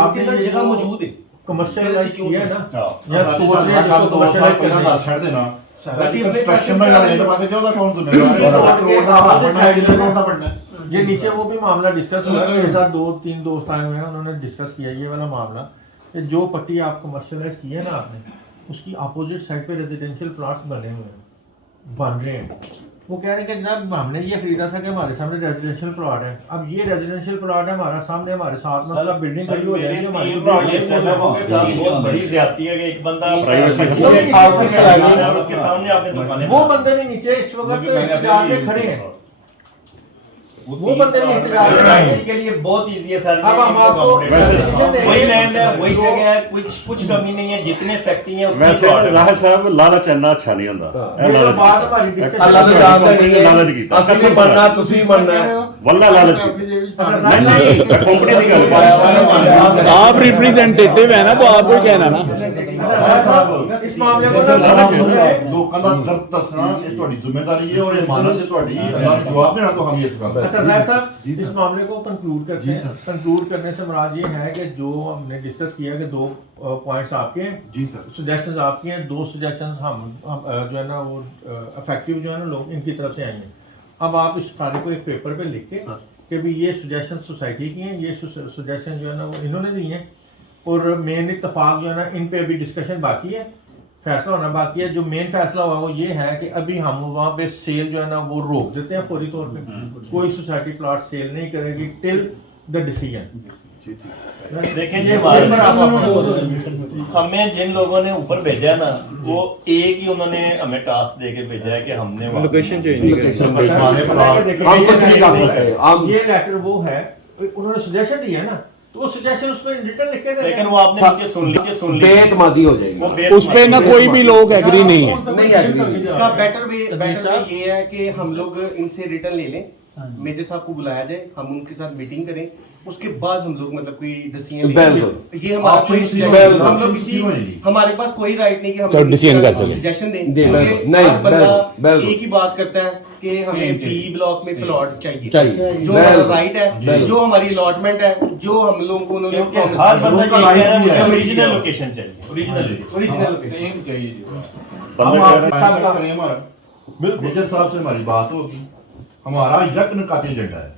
आपके साथ जगह मौजूद है, कमर्शियलाइज किया है ना ਜਾਂ या सोच रहे हैं ਕੱਲ जिसको 2 ਸਾਲ कमर्शियलाइज ਪਹਿਲਾਂ करना ਦੱਸ ਛੱਡ ਦੇਣਾ ਸਾਰਾ ਸਾਡੀ ਜੀ ਆਪਣੇ ਕੰਸਟਰਕਸ਼ਨ ਪੈਸੇ ਦਾ ਰੇਟ ਪਤਾ ਕਿ ਉਹਦਾ ਕੌਣ ਜ਼ਿੰਮੇਵਾਰ ਹੈ ਉਹਦਾ ਕਰੋੜ ਦਾ ਹਾਰ ਬਣਨਾ ਹੈ ਕਿੰਨੇ ਕਰੋੜ ਦਾ ਬਣਨਾ है ये नीचे वो भी मामला डिस्कस हुआ है, मेरे साथ 2-3 दोस्त आए हुए हैं, उन्होंने डिस्कस किया ये वाला मामला कि जो पट्टी आप कमर्शियलाइज की है ना आपने, उसकी अपोजिट साइड पे रेजिडेंशियल प्लॉट्स बने हुए हैं, बन रहे हैं। वो कह रहे हैं कि जनाब हमने ये खरीदा था कि हमारे सामने रेजिडेंशियल प्लॉट है, अब ये रेजिडेंशियल प्लॉट है हमारा सामने हमारे साथ में मतलब बिल्डिंग खड़ी हो जाएगी हमारी बहुत बड़ी ज्यादती है कि एक बंदा Privacy उसके सामने आपने दुकानें वो बंदे भी नीचे इस वक्त इंतजार में खड़े हैं, वो बंदे भी इंतजार में खड़े हैं। के लिए बहुत इजी है सर। अब हम आपको वही लैंड है, वही जगह है, कुछ कमी नहीं है, जितने फैक्ट्री है उतने वैसे plot है। राहत साहब लालच ਇੰਨਾ ਅੱਛਾ ਨਹੀਂ ਹੁੰਦਾ ਇਹ ਲਾਲਚ बात हमारी discussion ਅੱਲਾ ਨੇ ਜਾਣਦਾ ਨਹੀਂ ਲਾਲਚ ਹੈ ਕੀਤਾ ਅਸੀਂ ਵੀ ਮੰਨਣਾ ਤੁਸੀਂ ਵੀ ਮੰਨਣਾ ਹੈ ਵੱਲਾ ਲਾਲਚ ਕੀਤਾ ਨਹੀਂ ਕੰਪਨੀ ਦੀ ਗੱਲ आप रिप्रेजेंटेटिव है ना तो आपको ही कहना ना इस मामले को ना ਲੋਕਾਂ ਦਾ ਦਰਦ ਦੱਸਣਾ ਇਹ ਤੁਹਾਡੀ ਜ਼ਿੰਮੇਵਾਰੀ ਹੈ ਔਰ ਇਹ ਮਾਨਤ ਹੈ ਤੁਹਾਡੀ ਅੱਲਾਹ ਨੂੰ ਜਵਾਬ ਦੇਣਾ तो हम ये काम अच्छा साहब साहब जी इस सर। मामले को कंक्लूड करते जी हैं। सर। कंक्लूड करने से मुराद ये है कि जो हमने डिस्कस किया कि 2 पॉइंट्स आपके हैं, जी सर सजेशंस आपके हैं, 2 सजेशंस हम जो है ना वो इफेक्टिव जो है ना लोग इनकी तरफ से आएंगे। अब आप इस कार्य को एक पेपर पे लिख के सर। कि भी ये सजेशन सोसाइटी की हैं, ये सजेशन जो है ना वो इन्होंने दी हैं और मेन इत्तेफाक जो है ना इन पे अभी डिस्कशन बाकी है, फैसला होना बाकी है। जो मेन फैसला हुआ वो ये है कि अभी हम वहाँ पे सेल जो है ना वो रोक देते हैं फौरी तौर पे, कोई सोसाइटी प्लॉट सेल नहीं करेगी टिल द डिसीजन। जी ठीक देखें जी हमारे हमें जिन लोगों ने ऊपर भेजा है ना वो एक ही उन्होंने हमें टास्क दे के भेजा है कि हमने वहाँ से- लोकेशन चेंज नहीं करनी हमारे प्लॉट हम कुछ नहीं कर सकते हम ये लेटर वो है, उन्होंने सजेशन दिया ना, तो वो सजेशन उसमें रिटर्न लिख के दे लेकिन वो आपने नीचे सुन ली बेतमाजी हो वो जाएगी बेत- उस पे ना कोई भी लोग एग्री नहीं है नहीं agree। इसका बेटर वे ये है कि हम लोग इनसे रिटर्न ले लें, मेजर साहब को बुलाया जाए, हम उनके साथ मीटिंग करें, उसके बाद हम लोग मतलब कोई डिसीजन बिल्कुल। ये हमारा कोई बिल्कुल। हम लोग किसी हमारे पास कोई राइट नहीं कि हम तो decision कर सकें। सजेशन दें जी, क्योंकि बिल्कुल। नहीं, हर बंदा बिल्कुल। एक ही बात करता है कि हमें बी ब्लॉक में प्लॉट चाहिए चाहिए। जो हमारा बिल्कुल। राइट है, बिल्कुल। जो हमारी अलॉटमेंट है, जो हम लोगों को उन्होंने क्योंकि promise हर किया। बंदा लोगों का ये कह रहा right भी है है। मुझे ओरिजिनल लोकेशन चाहिए, ओरिजिनल ओरिजिनल लोकेशन। हम ਬੰਦੇ आप ਕਹਿ फैसला करें हमारा मेजर साहब से हमारी बात होगी, हमारा यत्नकाती एजेंडा है,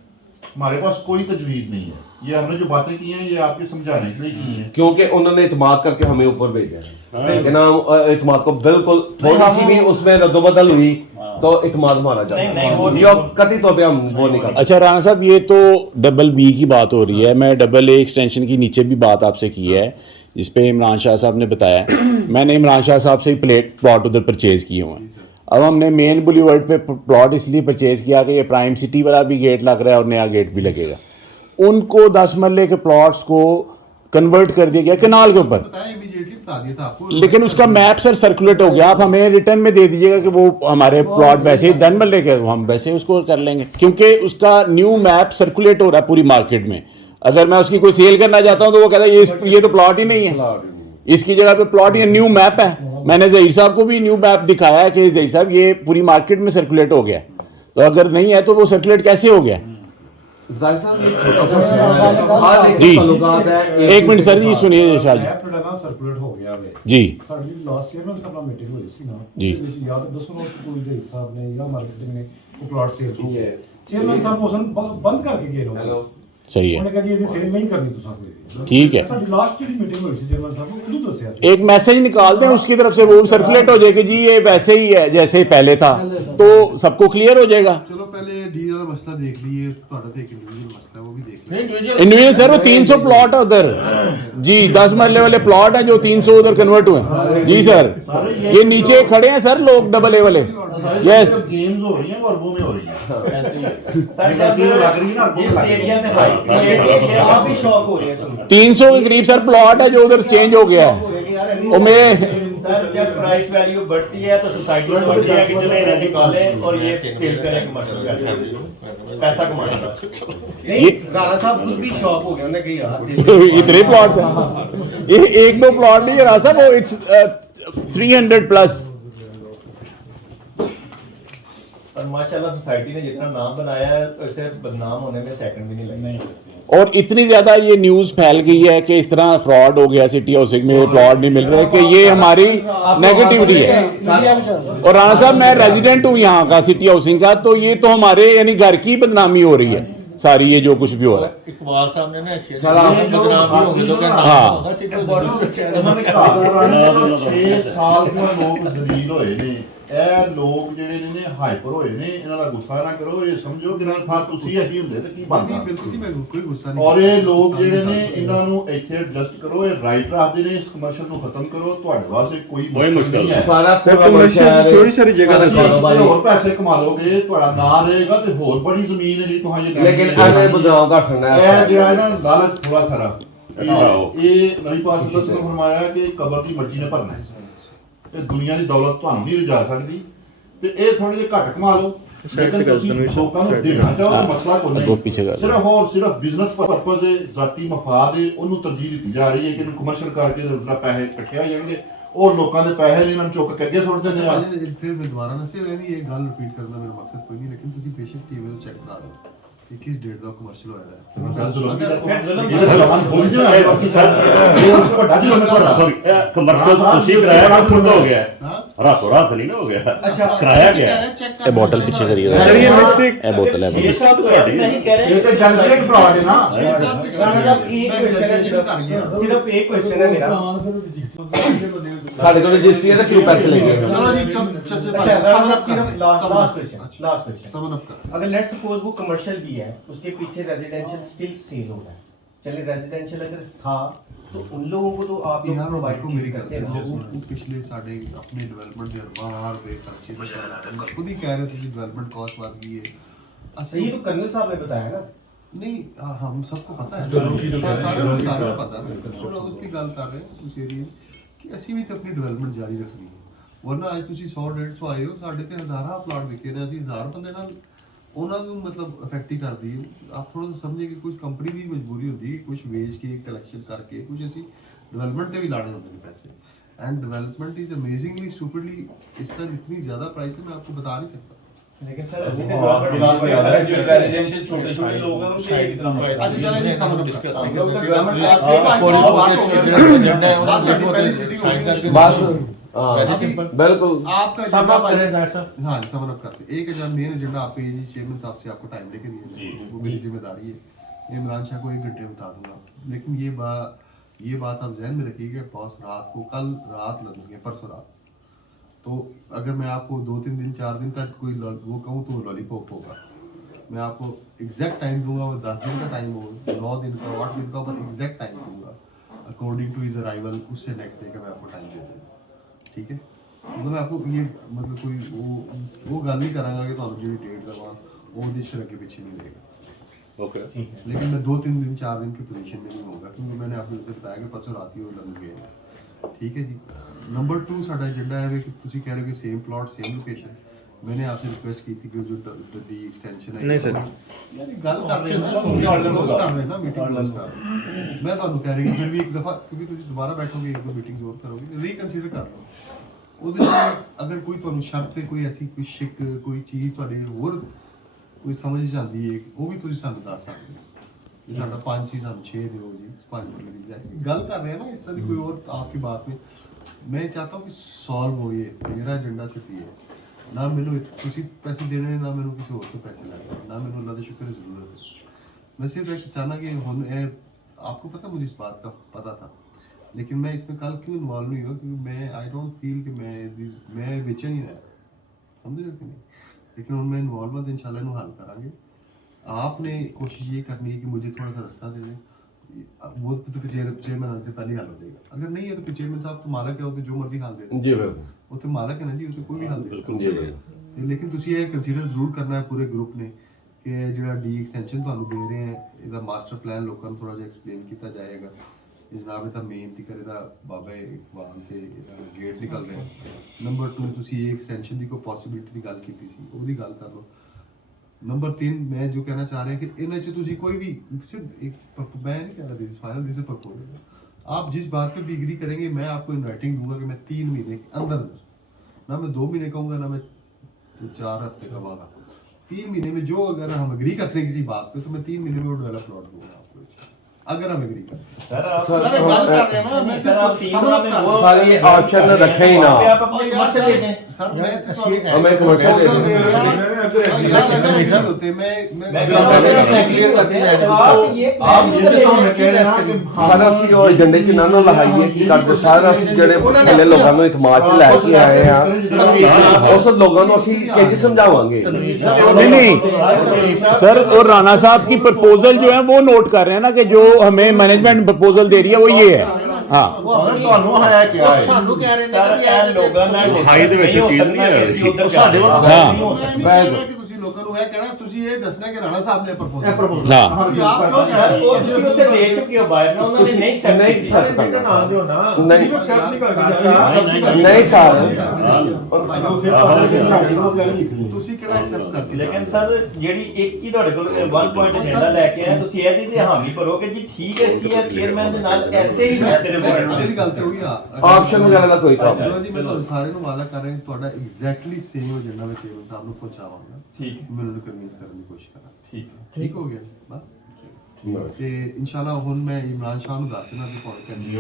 हमारे पास कोई तजवीज नहीं है, ये हमने जो बातें की हैं ये आपके समझाने के लिए की हैं। क्योंकि उन्होंने इतमाद करके हमें ऊपर भेजा है लेकिन हम इतमाद को बिल्कुल थोड़ी सी भी उसमें रद्दोबदल हुई तो इतमाद हमारा नहीं, जाता नहीं, है वो नहीं। यो कथित तौर पे हम वो नहीं करते। अच्छा राणा साहब ये तो डबल बी की बात हो रही है, मैं डबल ए एक्सटेंशन की नीचे भी बात आपसे की है जिस पे इमरान शाह साहब ने बताया मैंने इमरान शाह साहब से ही प्लॉट उधर परचेज किए हुए हैं। अब हमने मेन बुलीवर्ड पे प्लॉट इसलिए परचेज किया कि ये प्राइम सिटी वाला भी गेट लग रहा है और नया गेट भी लगेगा, उनको 10 मरले के प्लॉट्स को कन्वर्ट कर दिया गया कैनाल के ऊपर, बताया इमीडिएटली बता दिया था आपको लेकिन उसका मैप सर सर्कुलेट हो गया। आप हमें रिटर्न में दे दीजिएगा कि वो हमारे प्लॉट वैसे ही 10 मरले के हम वैसे उसको कर लेंगे, क्योंकि उसका न्यू मैप सर्कुलेट हो रहा है पूरी मार्केट में। अगर मैं उसकी कोई सेल करना चाहता हूँ तो वो कहता है ये तो प्लॉट ही नहीं है, इसकी जगह पे प्लॉट ये न्यू मैप है। मैंने ज़हीर साहब को भी न्यू मैप दिखाया है कि ज़हीर साहब ये पूरी मार्केट में सर्कुलेट हो गया, तो अगर नहीं है तो वो सर्कुलेट कैसे हो गया। जाहिर साहब ये छोटा सा सवाल है। हर एक जी। ताल्लुकात है एक मिनट सर जी सुनिए शाह जी। ਐਪ ਜਿਹੜਾ ਨਾ ਸਰਕੂਲੇਟ ਹੋ ਗਿਆ ਵੇ जी ਸਾਡੀ ਲਾਸਟ ਈਅਰ ਨਾਲ ਸਾਡਾ ਮੀਟਿੰਗ ਹੋਈ ਸੀ ਨਾ ਜੀ। ਉਹਦੇ ਵਿੱਚ ਯਾਦ ਦੱਸੋ ਨਾ ਕੋਈ ਦੇ ਸਾਹਿਬ ਨੇ ਜਾਂ ਮਾਰਕੀਟਿੰਗ ਨੇ ਉਹ ਪਲਾਟ ਸੇਲ ਹੋ ਜੀ। ਗਿਆ ਚੇਅਰਮੈਨ ਸਾਹਿਬ ਉਸ ਨੂੰ ਬੰਦ ਕਰਕੇ ਗਏ ਨੇ ਹੈਲੋ। सही है, ਉਹਨੇ ਕਿਹਾ ਜੀ ਇਹਦੀ ਸੇਲ ਨਹੀਂ ਕਰਨੀ ਤੁਸੀਂ ਕੋਈ ठीक है। ਸਾਡੀ ਲਾਸਟ ਜਿਹੜੀ ਮੀਟਿੰਗ ਹੋਈ ਸੀ ਚੇਅਰਮੈਨ ਸਾਹਿਬ ਨੂੰ ਉਦੋਂ ਦੱਸਿਆ ਸੀ एक मैसेज निकाल दें उसकी तरफ से, वो सर्कुलेट हो जाए कि जी ये वैसे ही है जैसे पहले था, तो सबको क्लियर हो जाएगा। चलो पहले डी वाला मसला देख लिए, ਤੁਹਾਡਾ ਤੇ ਇੱਕ इंडिविजुअल मसला है वो भी देख लिए। इंडिविजुअल सर वो 300 प्लॉट है उधर जी, 10 मरले वाले प्लॉट है जो 300 उधर कन्वर्ट हुए जी सर। ये नीचे खड़े हैं सर लोग डबल ए वाले, यस गेम्स हो रही हैं वो अरबों में हो रही हैं। सर ये गलती तो लग रही है ना, अरबों में जिस लग रही है। एरिया में हाई आप भी शॉक हो रहे हैं सुन 300 के करीब सर प्लॉट है जो उधर चेंज हो गया है। वो मेरे सर जब प्राइस वैल्यू बढ़ती है तो सोसाइटी समझती है कि चले इन्हें निकालें और ये सेल करें कमर्शियल पैसा कमाने का। नहीं राणा साहब खुद भी शॉक हो गए, उन्होंने कहा यार इतने प्लॉट है, ये एक दो प्लॉट नहीं है रहा साहब, वो इट्स 300 प्लस। माशाल्लाह सोसाइटी ने जितना नाम बनाया है तो इसे बदनाम होने में सेकंड भी नहीं लगेगा। और इतनी ज्यादा ये न्यूज फैल गई है कि इस तरह फ्रॉड हो गया सिटी हाउसिंग में, प्लॉट नहीं मिल रहे, कि ये हमारी नेगेटिविटी है। और राणा साहब मैं रेजिडेंट हूँ यहाँ का सिटी हाउसिंग का, तो ये तो हमारे यानी घर की बदनामी हो रही है सारी, ये जो कुछ भी हो रहा है। इकबाल साहब ने ना ਉਹਨਾਂ ਨੇ ਘਰ 6 ਸਾਲ ਤੋਂ ਲੋਕ ਜ਼ਲੀਲ ਹੋਏ ਨੇ। ਇਹ ਲੋਕ ਜਿਹੜੇ ਨੇ ਹਾਈਪਰ ਹੋਏ ਨੇ, ਇਹਨਾਂ ਦਾ ਗੁੱਸਾ ਨਾ ਕਰੋ, ਇਹ ਸਮਝੋ ਕਿ ਨਾ ਥਾਂ ਤੁਸੀਂ ਇਹੀ ਹੁੰਦੇ ਤੇ ਕੀ ਬਣਦਾ। ਬਿਲਕੁਲ ਜੀ, ਮੈਂ ਕੋਈ ਗੁੱਸਾ ਨਹੀਂ। ਔਰ ਇਹ ਲੋਕ ਜਿਹੜੇ ਨੇ ਇਹਨਾਂ ਨੂੰ ਇੱਥੇ ਐਡਜਸਟ ਕਰੋ, ਇਹ ਰਾਈਟ ਰੱਖਦੇ ਨੇ, ਇਸ ਕਮਰਸ਼ੀਅਲ ਨੂੰ ਖਤਮ ਕਰੋ, ਤੁਹਾਡੇ ਵਾਸਤੇ ਕੋਈ ਮੁਸ਼ਕਲ ਨਹੀਂ ਹੈ। ਸਾਰਾ थोड़ी सारी जगह ਅਸੀਂ ਹੋਰ ਪੈਸੇ ਕਮਾ ਲੋਗੇ, ਤੁਹਾਡਾ ਨਾਂ ਰਹੇਗਾ ਤੇ ਹੋਰ ਬੜੀ ਜ਼ਮੀਨ ਹੈ ਜਿਹੜੀ ਤੁਹਾਡੀ ਲੇਕਿਨ ਐਵੇਂ ਬਦਨਾਮ ਕਰ ਸਕਣਾ ਇਹ ਜਿਹੜਾ ਹੈ ਨਾ ਲਾਲਚ ਥੋੜਾ ਸਾਰਾ ਇਹ ਨਬੀ ਪਾਕ ਨੇ ਫਰਮਾਇਆ ਕਿ ਕਬਰ ਦੀ ਮੱਜੀ ਨੇ ਭਰਨਾ ਹੈ, ਤੇ ਦੁਨੀਆ ਦੀ ਦੌਲਤ ਤੁਹਾਨੂੰ ਨਹੀਂ ਰਜਾ ਸਕਦੀ, ਤੇ ਇਹ ਥੋੜੇ ਜਿਹੇ ਘੱਟ ਕਮਾ ਲਓ, ਲੇਕਿਨ ਤੁਸੀਂ ਲੋਕਾਂ ਨੂੰ ਦੇਣਾ ਚਾਹੋ ਮਸਲਾ ਕੋਈ ਨਹੀਂ, ਸਿਰਫ ਹੋਰ ਸਿਰਫ ਬਿਜ਼ਨਸ ਪਰਪਸ ਦੇ ਜ਼ਾਤੀ ਮਫਾਦ ਦੇ ਉਹਨੂੰ ਤਰਜੀਹ ਦਿੱਤੀ ਜਾ ਰਹੀ ਹੈ ਕਿ ਇਹਨੂੰ ਕਮਰਸ਼ੀਅਲ ਕਰਕੇ ਜਿਹੜਾ ਪੈਸੇ ਇਕੱਠੇ ਹੋ ਜਾਣਗੇ, ਉਹ ਲੋਕਾਂ ਦੇ ਪੈਸੇ ਨਹੀਂ ਇਹਨਾਂ ਨੂੰ ਚੁੱਕ ਕੇ ਅੱਗੇ ਸੁੱਟ ਦਿੰਦੇ ਆ। ਫਿਰ ਮੈਂ ਦੁਬਾਰਾ ਨਾ ਸਿਰ ਇਹ ਗੱਲ ਰਿਪੀਟ ਕਰਨਾ ਮੇਰਾ ਮਕਸਦ ਕੋਈ ਨਹੀਂ, ਲੇਕਿਨ ਤੁਸੀਂ ਬੇਸ਼ੱਕ ਟੀਵੀ ਨੂੰ ਚੈੱਕ ਕਰਾ ਲਓ ਕਿ ਕਿਸ ਡੇਟ ਦਾ ਕਮਰਸ਼ੀਅਲ ਹੋਇਆ ਹੈ। ਕਮਰਸ਼ੀਅਲ ਤੁਸੀਂ ਕਰਾਇਆ ਨਾ ਫੁੱਟ ਹੋ ਗਿਆ, ਰਾਤੋਂ ਰਾਤ ਨਹੀਂ ਨਾ ਹੋ ਗਿਆ, ਕਰਾਇਆ ਗਿਆ। ਇਹ ਬੋਤਲ ਪਿੱਛੇ ਕਰੀ सर ये मिस्टेक ਇਹ ਬੋਤਲ ਹੈ ये सब तो है, नहीं कह रहे ਇਹ ਤੇ ਜਨਰੇਟ ਫਰਾਡ ਹੈ ਨਾ। सिर्फ एक क्वेश्चन है मेरा, ਸਾਡੇ ਕੋਲ ਰਜਿਸਟਰੀ ਹੈ ਤਾਂ ਕਿਉਂ ਪੈਸੇ ਲੱਗੇ ਹੋਏ? चलो जी लास्ट क्वेश्चन, समन अप कर। अगर लेट्स सपोज वो कमर्शियल भी है, उसके पीछे रेजिडेंशियल स्टिल सेल हो रहा है, चलिए रेजिडेंशियल अगर था तो उन लोगों को तो आप लोग यार प्रोवाइड देखो मेरी करते हैं ना। वो पिछले साढ़े अपने डेवलपमेंट ਦੇ ਬਾਹਰ ਵੇ ਖਰਚੇ खुद ही कह रहे थे डेवलपमेंट कॉस्ट बढ़ गई है। अच्छा, ये तो कर्नल साहब ने बताया ना। नहीं हम सबको पता है, सारा पता है, उसकी गल कर रहे हैं उस एरिया कि ਅਸੀਂ ਵੀ ਤਾਂ ਆਪਣੀ ਡਿਵੈਲਪਮੈਂਟ ਜਾਰੀ ਰੱਖਣੀ ਹੈ। ਵਰਨਾ ਅੱਜ ਤੁਸੀਂ 100-150 ਆਏ ਹੋ, ਸਾਡੇ ਤੇ ਹਜ਼ਾਰਾਂ ਪਲਾਟ ਵਿਕੇ ਨੇ, ਅਸੀਂ 1000 ਬੰਦੇ ਨਾਲ ਉਹਨਾਂ ਨੂੰ ਮਤਲਬ ਅਫੈਕਟ ਹੀ ਕਰਦੀ ਹੈ। ਆਪ ਥੋੜਾ ਜਿਹਾ ਸਮਝੇ ਕਿ ਕੁਝ ਕੰਪਨੀ ਦੀ ਮਜਬੂਰੀ ਹੁੰਦੀ ਹੈ, ਕੁਝ ਵੇਚ ਕੇ ਕਲੈਕਸ਼ਨ ਕਰਕੇ ਕੁਝ ਅਸੀਂ ਡਿਵੈਲਪਮੈਂਟ ਤੇ ਵੀ ਲਾਣੇ ਹੁੰਦੇ ਨੇ पैसे। And development is amazingly stupidly इस टाइम इतनी ज़्यादा प्राइस है, मैं आपको बता नहीं सकता। लेकिन सर रेजिडेंशियल छोटे-छोटे लोग हैं उनके एक तरह में अच्छा चलो जी समझ डिस्कस हम हम लोग लोग आज साडी पहली सिटी हो गई बस अभी बिल्कुल आपका एजेंडा हाँ समन अप करते एक एजेंडा मेन एजेंडा आप पे जी चेयरमैन साहब से आपको टाइम लेके दिए वो मेरी जिम्मेदारी है। इमरान शाह को 1 घंटे में बता दूंगा, लेकिन ये बात आप जहन में रखिएगा बॉस, रात को कल रात लगेंगे परसों रात, तो अगर मैं आपको 2-3 दिन 4 दिन तक कोई वो कहूँ तो लॉलीपॉप होगा। मैं आपको एग्जैक्ट टाइम दूंगा, वो 10 दिन का टाइम होगा, 9 दिन का 8 दिन का, पर एग्जैक्ट टाइम दूंगा अकॉर्डिंग टू हिज अराइवल, उससे नेक्स्ट डे का मैं आपको टाइम दे दूँगा, ठीक है। मतलब मैं आपको ये मतलब कोई वो गल नहीं करांगा कि तुहानू जी डेट दवा वो दिश अगे पीछे नहीं रहेगा, ओके लेकिन मैं 2-3 दिन 4 दिन की पोजीशन में नहीं होगा, क्योंकि मैंने आपको जैसे बताया कि परसों रात ही वो लग गए, ठीक है जी। नंबर 2 साडा एजेंडा है कि तुसी कह रहे हो कि सेम प्लॉट सेम लोकेशन, मैंने आपसे रिक्वेस्ट की थी कि जो डी एक्सटेंशन है नहीं सर यानी गल कर रहे हैं ना, क्लोज कर रहे हैं ना, मीटिंग क्लोज कर रहे हैं। मैं ਤੁਹਾਨੂੰ ਕਹਿ ਰਹੀ फिर भी एक दफा क्योंकि ਤੁਸੀਂ ਦੁਬਾਰਾ ਬੈਠੋਗੇ ਇੱਕ ਦੋ ਮੀਟਿੰਗ ਹੋਰ ਕਰੋਗੇ, ਰੀਕਨਸੀਡਰ ਕਰ ਲਓ ਉਹਦੇ ਵਿੱਚ ਅਗਰ ਕੋਈ ਤੁਹਾਨੂੰ ਸ਼ਰਤ ਤੇ ਕੋਈ ਐਸੀ ਕੋਈ ਸ਼ਿਕ ਕੋਈ ਚੀਜ਼ ਤੁਹਾਡੇ ਹੋਰ ਕੋਈ ਸਮਝ ਜਾਂਦੀ ਹੈ ਉਹ ਵੀ ਤੁਸੀਂ ਸਾਨੂੰ ਦੱਸ ਸਕਦੇ ਹੋ। ਜੇ ਸਾਡਾ 5 ਸੀ ਸਾਨੂੰ 6 ਦਿਓ ਜੀ 5 मिल जाए, गल कर रहे हैं ना इस तरह कोई और आपकी बात में मैं चाहता हूँ कि सॉल्व हो ये, मेरा एजेंडा सिर्फ ये है ना, मैंने तुसी पैसे देने ना मैंने किसी और को पैसे लेने ना, मैंने अल्लाह का शुक्र है जरूरत है। मैं सिर्फ एक चाहना कि हम आपको पता मुझे इस बात का पता था, लेकिन मैं इसमें कल क्यों इन्वॉल्व नहीं हुआ क्योंकि मैं आई डोंट फील कि मैं बेचन ही है, समझ रहे हो कि नहीं, लेकिन उनमें इन्वॉल्व है इंशाल्लाह इन्हू हल करांगे। आपने कोशिश ये करनी है कि मुझे थोड़ा सा रास्ता दे दें, वो तो चेयरमैन से पहले हल हो जाएगा, अगर नहीं है तो चेयरमैन साहब तो मालक है, वो तो जो मर्जी हाल दे जी बिल्कुल वो तो मालक है ना जी, वो तो कोई भी हाल दे सकता जी है। लेकिन ਤੁਸੀਂ ਇਹ ਕੰਸੀਡਰ ਜ਼ਰੂਰ ਕਰਨਾ ਹੈ ਪੂਰੇ ਗਰੁੱਪ ਨੇ ਕਿ ਜਿਹੜਾ ਡੀ ਐਕਸਟੈਂਸ਼ਨ ਤੁਹਾਨੂੰ ਦੇ ਰਹੇ ਹੈ ਇਹਦਾ ਮਾਸਟਰ ਪਲਾਨ ਲੋਕਾਂ ਨੂੰ ਥੋੜਾ ਜਿਹਾ ਐਕਸਪਲੇਨ ਕੀਤਾ ਜਾਏਗਾ। ਜਨਾਬ ਇਹਦਾ ਮੇਨ ਦੀ ਕਰੇਦਾ ਬਾਬਾ ਇਕਬਾਲ ਤੇ ਗੇਟ ਨਿਕਲ ਰਿਹਾ। ਨੰਬਰ 2 ਤੁਸੀਂ ਇਹ ਐਕਸਟੈਂਸ਼ਨ ਦੀ ਕੋਈ ਪੋਸਿਬਿਲਿਟੀ ਦੀ ਗੱਲ ਕੀਤੀ ਸੀ ਉਹਦੀ ਗੱਲ ਕਰ ਲਓ। नंबर 3 मैं जो कहना चाह रहे हैं कि इन्हें तुसी कोई भी सिर्फ एक मैं नहीं कह रहा दिस फाइनल दिस प्रपोजल, आप जिस बात पे भी एग्री करेंगे मैं आपको इन राइटिंग दूंगा कि मैं 3 महीने के अंदर ना मैं 2 महीने कहूँगा ना मैं 4 हफ्ते कहूँगा, 3 महीने में जो अगर हम एग्री करते हैं किसी बात पे तो मैं 3 महीने में वो डेवलप प्लॉट दूंगा आपको, अगर हम एग्री करते हैं। सर आप सर, अरे बात कर रहे हैं ना, मैं सर आप सिर्फ 3 साल में वो सर, ये ऑप्शन रखे ही ना। आप अपने कमर्शियल ले दें। सर मैं हमें commercial दे दे दो। रहा हूं यार, अगर एग्री होते मैं मैं कह रहा हूं अपना क्लियर करते हैं तो आप ये आप ये तो हमें कह रहे हैं कि ਸਾਰਾ ਅਸੀਂ ਉਹ ਏਜੰਡੇ 'ਚ ਨਾ ਲਹਾਈਏ ਕੀ ਕਰਦੇ ਸਾਰਾ ਅਸੀਂ ਜਿਹੜੇ ਥੱਲੇ ਲੋਕਾਂ ਨੂੰ ਇਤਮਾਦ 'ਚ ਲੈ ਕੇ ਆਏ ਆ ਉਸ ਲੋਕਾਂ ਨੂੰ ਅਸੀਂ ਕਿੰਜ ਸਮਝਾਵਾਂਗੇ नहीं नहीं सर, और राणा साहब की प्रपोजल जो है वो नोट कर रहे हैं ना कि जो हमें मैनेजमेंट प्रपोजल दे रही है वो ये है। हाँ, ਤੁਹਾਨੂੰ ਹੈ ਕੀ ਹੈ ਸਾਨੂੰ ਕਹਿ ਰਹੇ ਸਰ ਇਹ ਲੋਕਾਂ ਨਾਲ ਹਾਈ ਦੇ ਵਿੱਚ discuss ਚੀਜ਼ ਨਹੀਂ ਹੋ ਨਹੀਂ ਸਕਦਾ ਹੈ। ਕਿ ਅਸੀਂ ਉੱਧਰ ਸਾਡੇ ਵੱਲ ਕਰਦੇ ਹਾਂ। ਨਹੀਂ ਹੋ ਸਕਦਾ। ਮੈਂ ਕਹਿ ਰਿਹਾ ਕਿ ਤੁਸੀਂ ਲੋਕਾਂ ਨੂੰ ਇਹ ਕਹਿਣਾ, ਤੁਸੀਂ ਇਹ ਦੱਸਣਾ ਕਿ ਰਾਣਾ ਸਾਹਿਬ ਨੇ ਪ੍ਰਪੋਜ਼ हाँ, ਸਰ ਉਹ ਤੁਸੀਂ ਉੱਥੇ ਦੇ ਚੁੱਕੇ ਹੋ ਬਾਹਰ ਨਾ, ਉਹਨਾਂ ਨੇ ਨਹੀਂ accept ਨਹੀਂ ਕੀਤੀ। accept ਕਰਨਾ ਨਾ ਦਿਓ ਨਾ ਨਹੀਂ accept ਨਹੀਂ ਕਰਨਾ ਨਹੀਂ ਸਰ ਤੁਸੀਂ ਕਿਹੜਾ ਐਕਸੈਪਟ ਕਰਦੇ ਲੇਕਿਨ ਸਰ ਜਿਹੜੀ ਇੱਕ ਹੀ ਤੁਹਾਡੇ ਕੋਲ 1 ਪੁਆਇੰਟ ਏਜੰਡਾ ਲੈ ਕੇ ਆਏ ਤੁਸੀਂ ਇਹਦੀ ਤੇ ਹਾਮੀ ਭਰੋ ਕਿ ਜੀ ਠੀਕ ਹੈ ਸੀ ਚੇਅਰਮੈਨ ਦੇ ਨਾਲ ਐਸੇ ਹੀ ਤੇਰੇ ਅਗਲੀ ਗੱਲ ਤੇ ਹੋਈ ਆ ਆਪਸ਼ਨ ਵਗੈਰਾ ਦਾ ਕੋਈ ਕੰਮ ਚਲੋ ਜੀ, ਮੈਂ ਤੁਹਾਨੂੰ ਸਾਰਿਆਂ ਨੂੰ ਵਾਅਦਾ ਕਰ ਰਿਹਾ ਤੁਹਾਡਾ ਐਗਜ਼ੈਕਟਲੀ ਸੇਮ ਏਜੰਡਾ ਮੈਂ ਚੇਅਰਮੈਨ ਸਾਹਿਬ ਨੂੰ ਪਹੁੰਚਾਵਾਂਗਾ। ਠੀਕ ਹੈ, ਮੈਂ ਉਹਨਾਂ ਨੂੰ ਕਨਵਿੰਸ ਕਰਨ ਦੀ ਕੋਸ਼ਿਸ਼ ਕਰਾਂਗਾ। ਠੀਕ ਹੈ। ਠੀਕ ਹੋ ਗਿਆ ਬਸ। ਤੇ ਇਨਸ਼ਾਅੱਲਾ ਹੁਣ ਮੈਂ ਇਮਰਾਨ ਸ਼ਾਹ ਨੂੰ ਦੱਸ ਦੇਣਾ ਵੀ ਫੋਨ ਕਰਨੀ